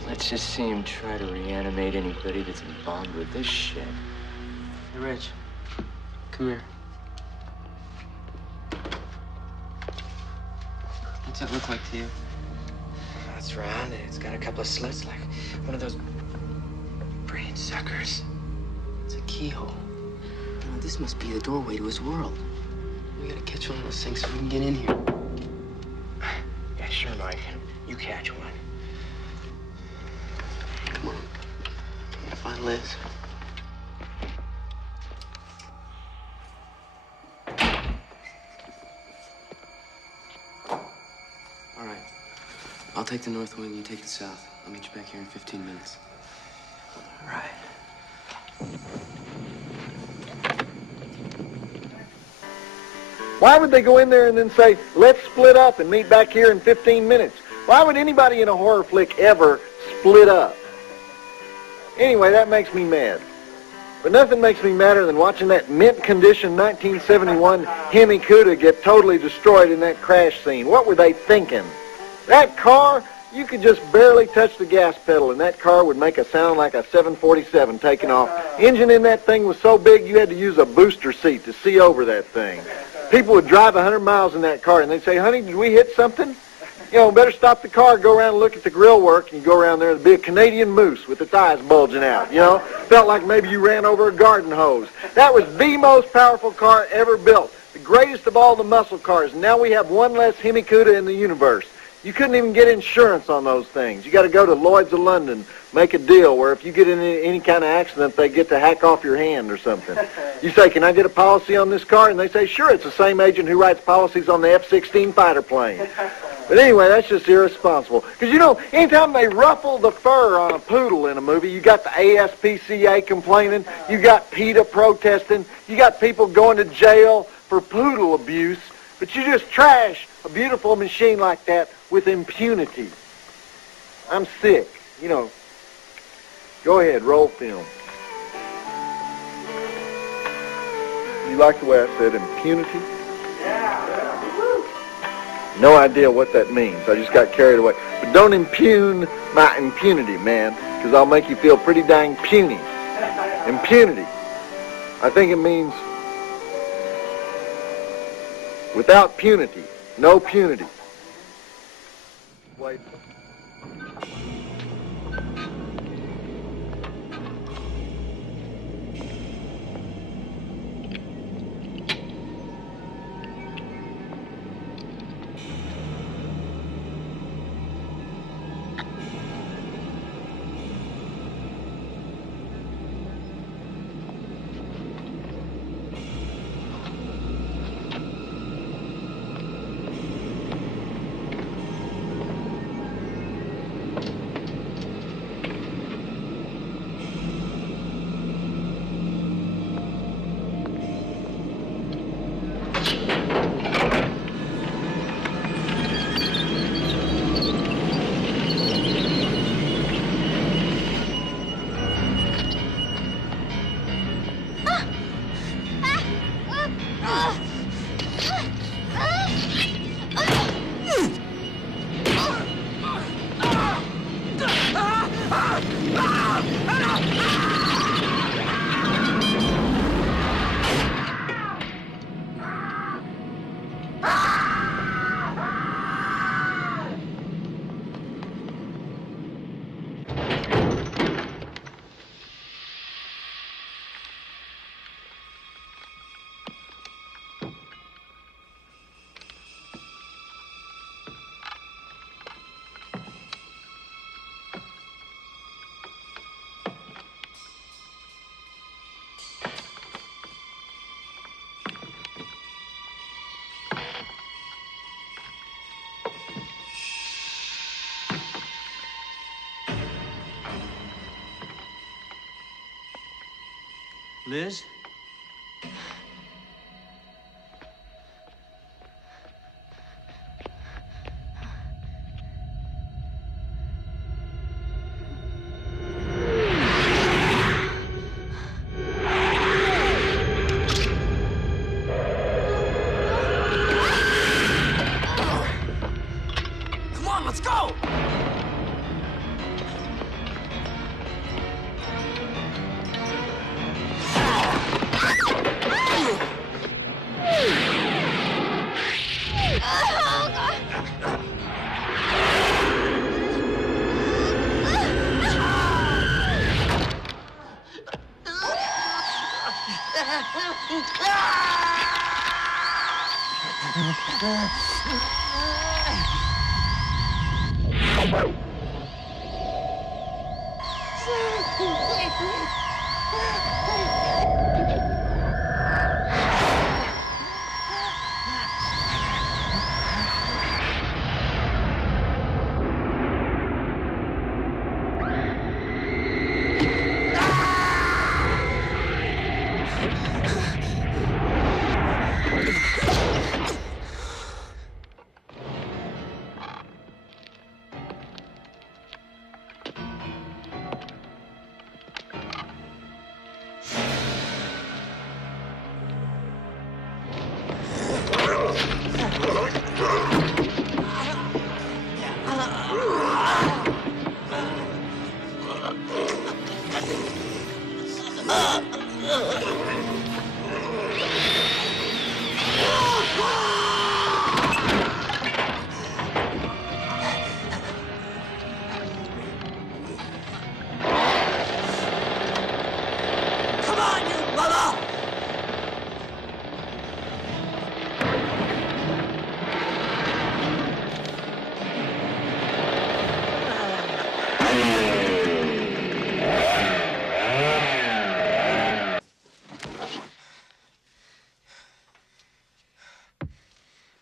Let's just see him try to reanimate anybody that's involved with this shit. Hey, Rich. Come here. What's it look like to you? It's round and it's got a couple of slits like one of those brain suckers. It's a keyhole. You know, this must be the doorway to his world. We gotta catch one of those things so we can get in here. Yeah, sure, Mike. You catch one. Come on. I'm gonna find Liz. All right. I'll take the north wing, you take the south. I'll meet you back here in 15 minutes. All right. Why would they go in there and then say, let's split up and meet back here in 15 minutes? Why would anybody in a horror flick ever split up? Anyway, that makes me mad. But nothing makes me madder than watching that mint condition 1971 Hemi Cuda get totally destroyed in that crash scene. What were they thinking? That car, you could just barely touch the gas pedal and that car would make a sound like a 747 taking off. Engine in that thing was so big you had to use a booster seat to see over that thing. People would drive 100 miles in that car and they'd say, honey, did we hit something? You know, better stop the car, go around and look at the grill work, and you go around there, there'd be a Canadian moose with its eyes bulging out, you know? Felt like maybe you ran over a garden hose. That was the most powerful car ever built, the greatest of all the muscle cars. And now we have one less Hemi Cuda in the universe. You couldn't even get insurance on those things. You got to go to Lloyd's of London, make a deal where if you get in any kind of accident, they get to hack off your hand or something. You say, can I get a policy on this car? And they say, sure, it's the same agent who writes policies on the F-16 fighter plane. But anyway, that's just irresponsible. Because, you know, anytime they ruffle the fur on a poodle in a movie, you got the ASPCA complaining, you got PETA protesting, you got people going to jail for poodle abuse, but you just trash a beautiful machine like that with impunity. I'm sick. You know, go ahead, roll film. You like the way I said impunity? No idea what that means. I just got carried away. But don't impugn my impunity, man, because I'll make you feel pretty dang puny. Impunity. I think it means without punity. No punity. Wait. Liz? Come on, let's go!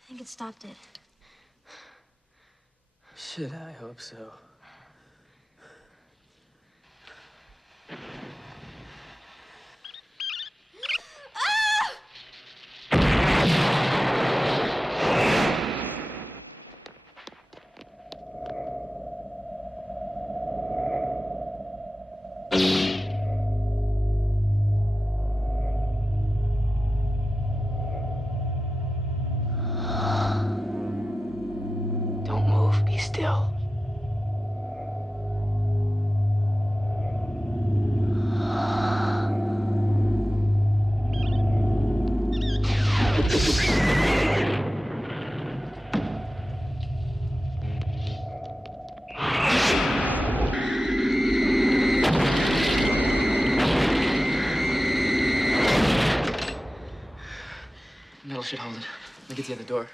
I think it stopped it. Shit, I hope so. Don't move, be still. Metal should hold it. Let me get the other door.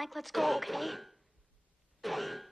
Mike, let's go, okay? Okay.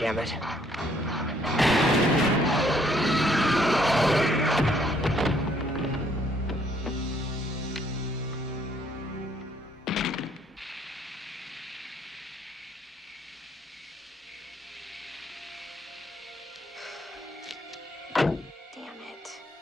Damn it.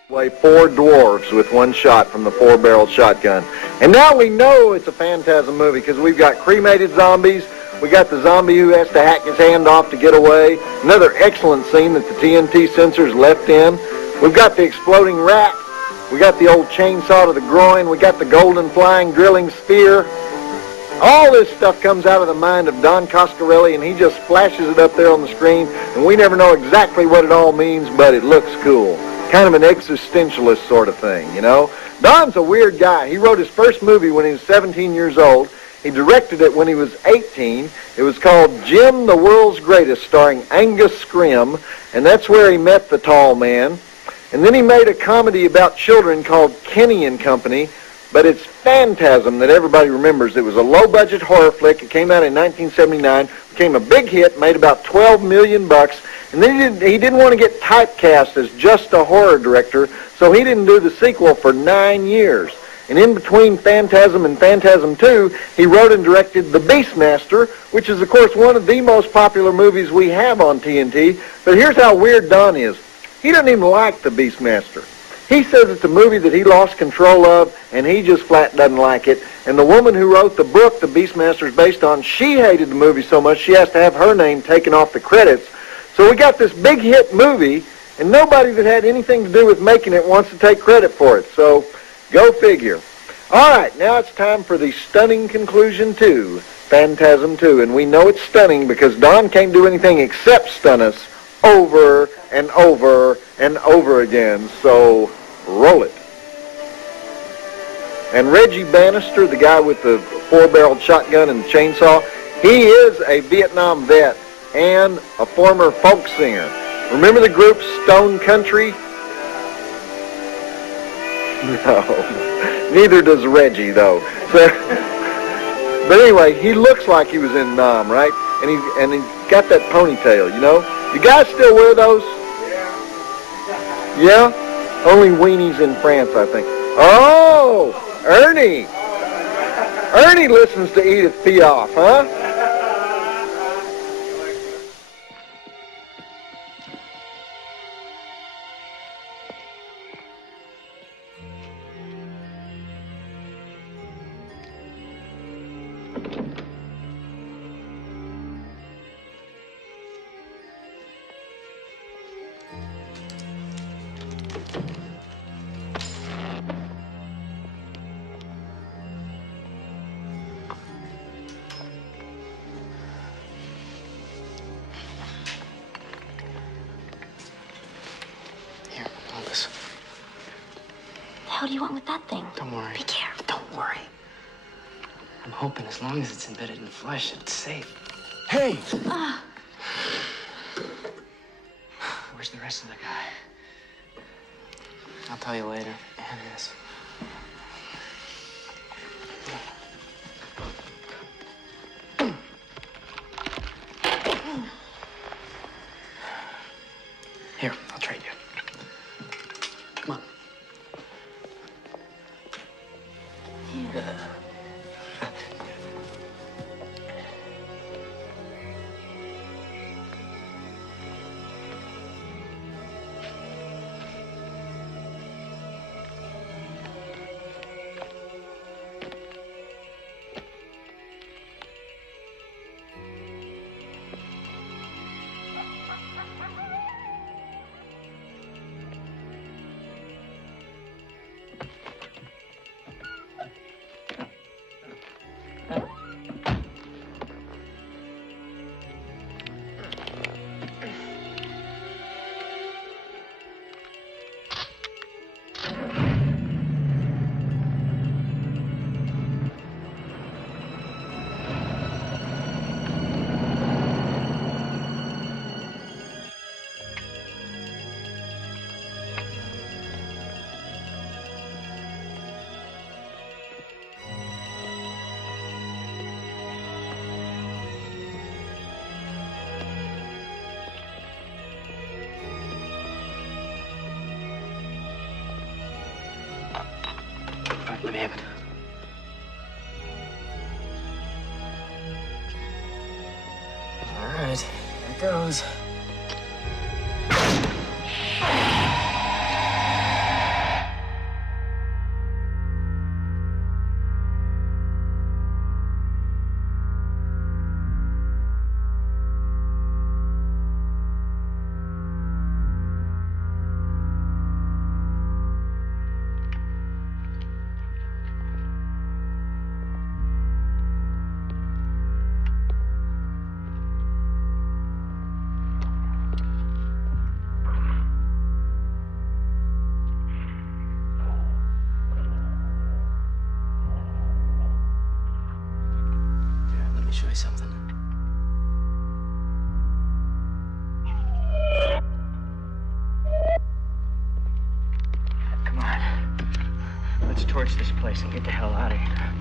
Play 4 dwarves with one shot from the 4-barrel shotgun. And now we know it's a Phantasm movie because we've got cremated zombies. We got the zombie who has to hack his hand off to get away. Another excellent scene that the TNT censors left in. We've got the exploding rat. We got the old chainsaw to the groin. We got the golden flying drilling spear. All this stuff comes out of the mind of Don Coscarelli, and he just flashes it up there on the screen, and we never know exactly what it all means, but it looks cool. Kind of an existentialist sort of thing, you know. Don's a weird guy. He wrote his first movie when he was 17 years old. He directed it when he was 18. It was called Jim the World's Greatest, starring Angus Scrimm, and that's where he met the tall man. And then he made a comedy about children called Kenny and Company, but it's Phantasm that everybody remembers. It was a low-budget horror flick. It came out in 1979, became a big hit, made about $12 million. And then he didn't want to get typecast as just a horror director, so he didn't do the sequel for 9 years. And in between Phantasm and Phantasm 2, he wrote and directed The Beastmaster, which is, of course, one of the most popular movies we have on TNT. But here's how weird Don is. He doesn't even like The Beastmaster. He says it's a movie that he lost control of, and he just flat doesn't like it. And the woman who wrote the book The Beastmaster is based on, she hated the movie so much she has to have her name taken off the credits. So we got this big hit movie, and nobody that had anything to do with making it wants to take credit for it. So go figure. All right, now it's time for the stunning conclusion to Phantasm 2. And we know it's stunning because Don can't do anything except stun us over and over and over again. So roll it. And Reggie Bannister, the guy with the 4-barreled shotgun and the chainsaw, he is a Vietnam vet and a former folk singer. Remember the group Stone Country? No. Neither does Reggie, though. So, but anyway, he looks like he was in Nam, right? And he got that ponytail, you know? You guys still wear those? Yeah? Only weenies in France, I think. Oh, Ernie. Ernie listens to Edith Piaf, huh? hell do you want with that thing? Don't worry. Be careful. Don't worry. I'm hoping as long as it's embedded in flesh, it's safe. Hey! Ah. Where's the rest of the guy? I'll tell you later. And this. Here, I'll trade you. Come on. Let me have it. All right, here it goes. Show you something. Come on. Let's torch this place and get the hell out of here.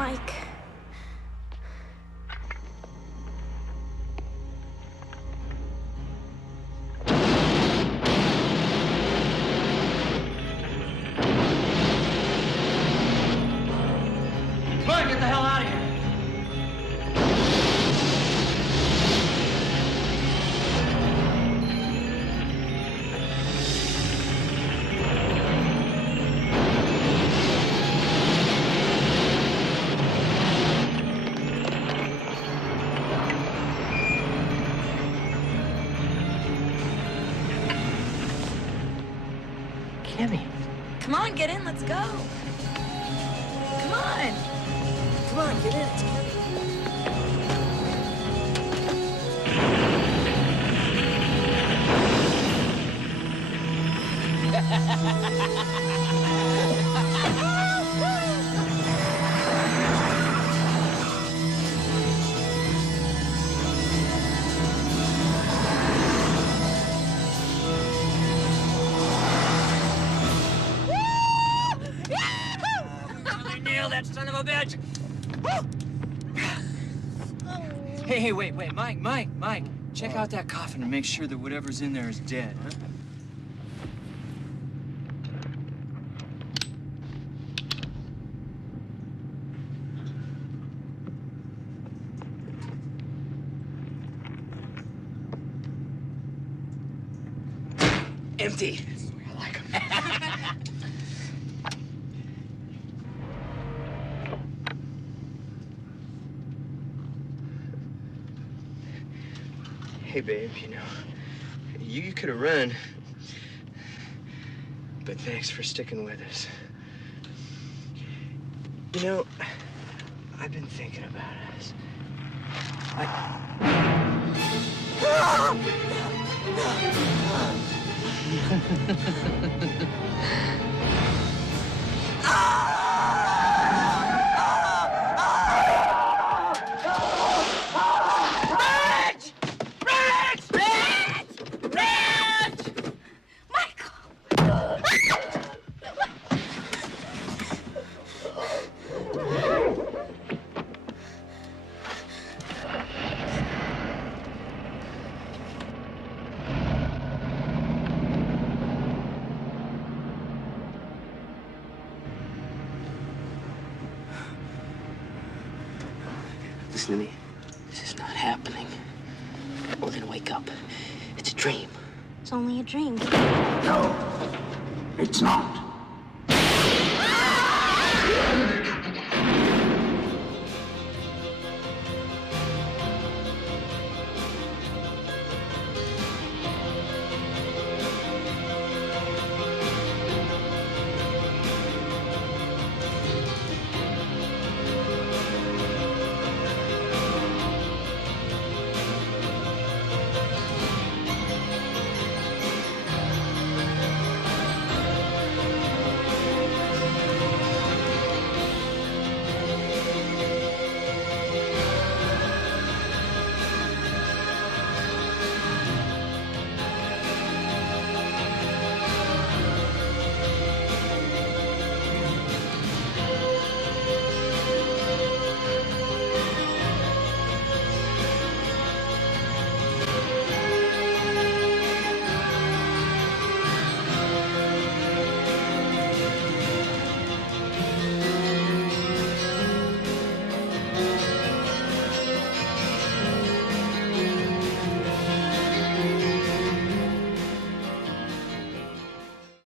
Mike. Come on, get the hell out of here. Kimmy. Come on, get in, let's go. Come on. Come on, get in, it's Nail that son of a bitch! Hey, wait, Mike. Check out that coffin and make sure that whatever's in there is dead, huh? Empty. I like him. Hey, babe, you know, you could have run, but thanks for sticking with us. You know, I've been thinking about us. Listen to me. This is not happening. We're gonna wake up. It's a dream. It's only a dream. No, it's not.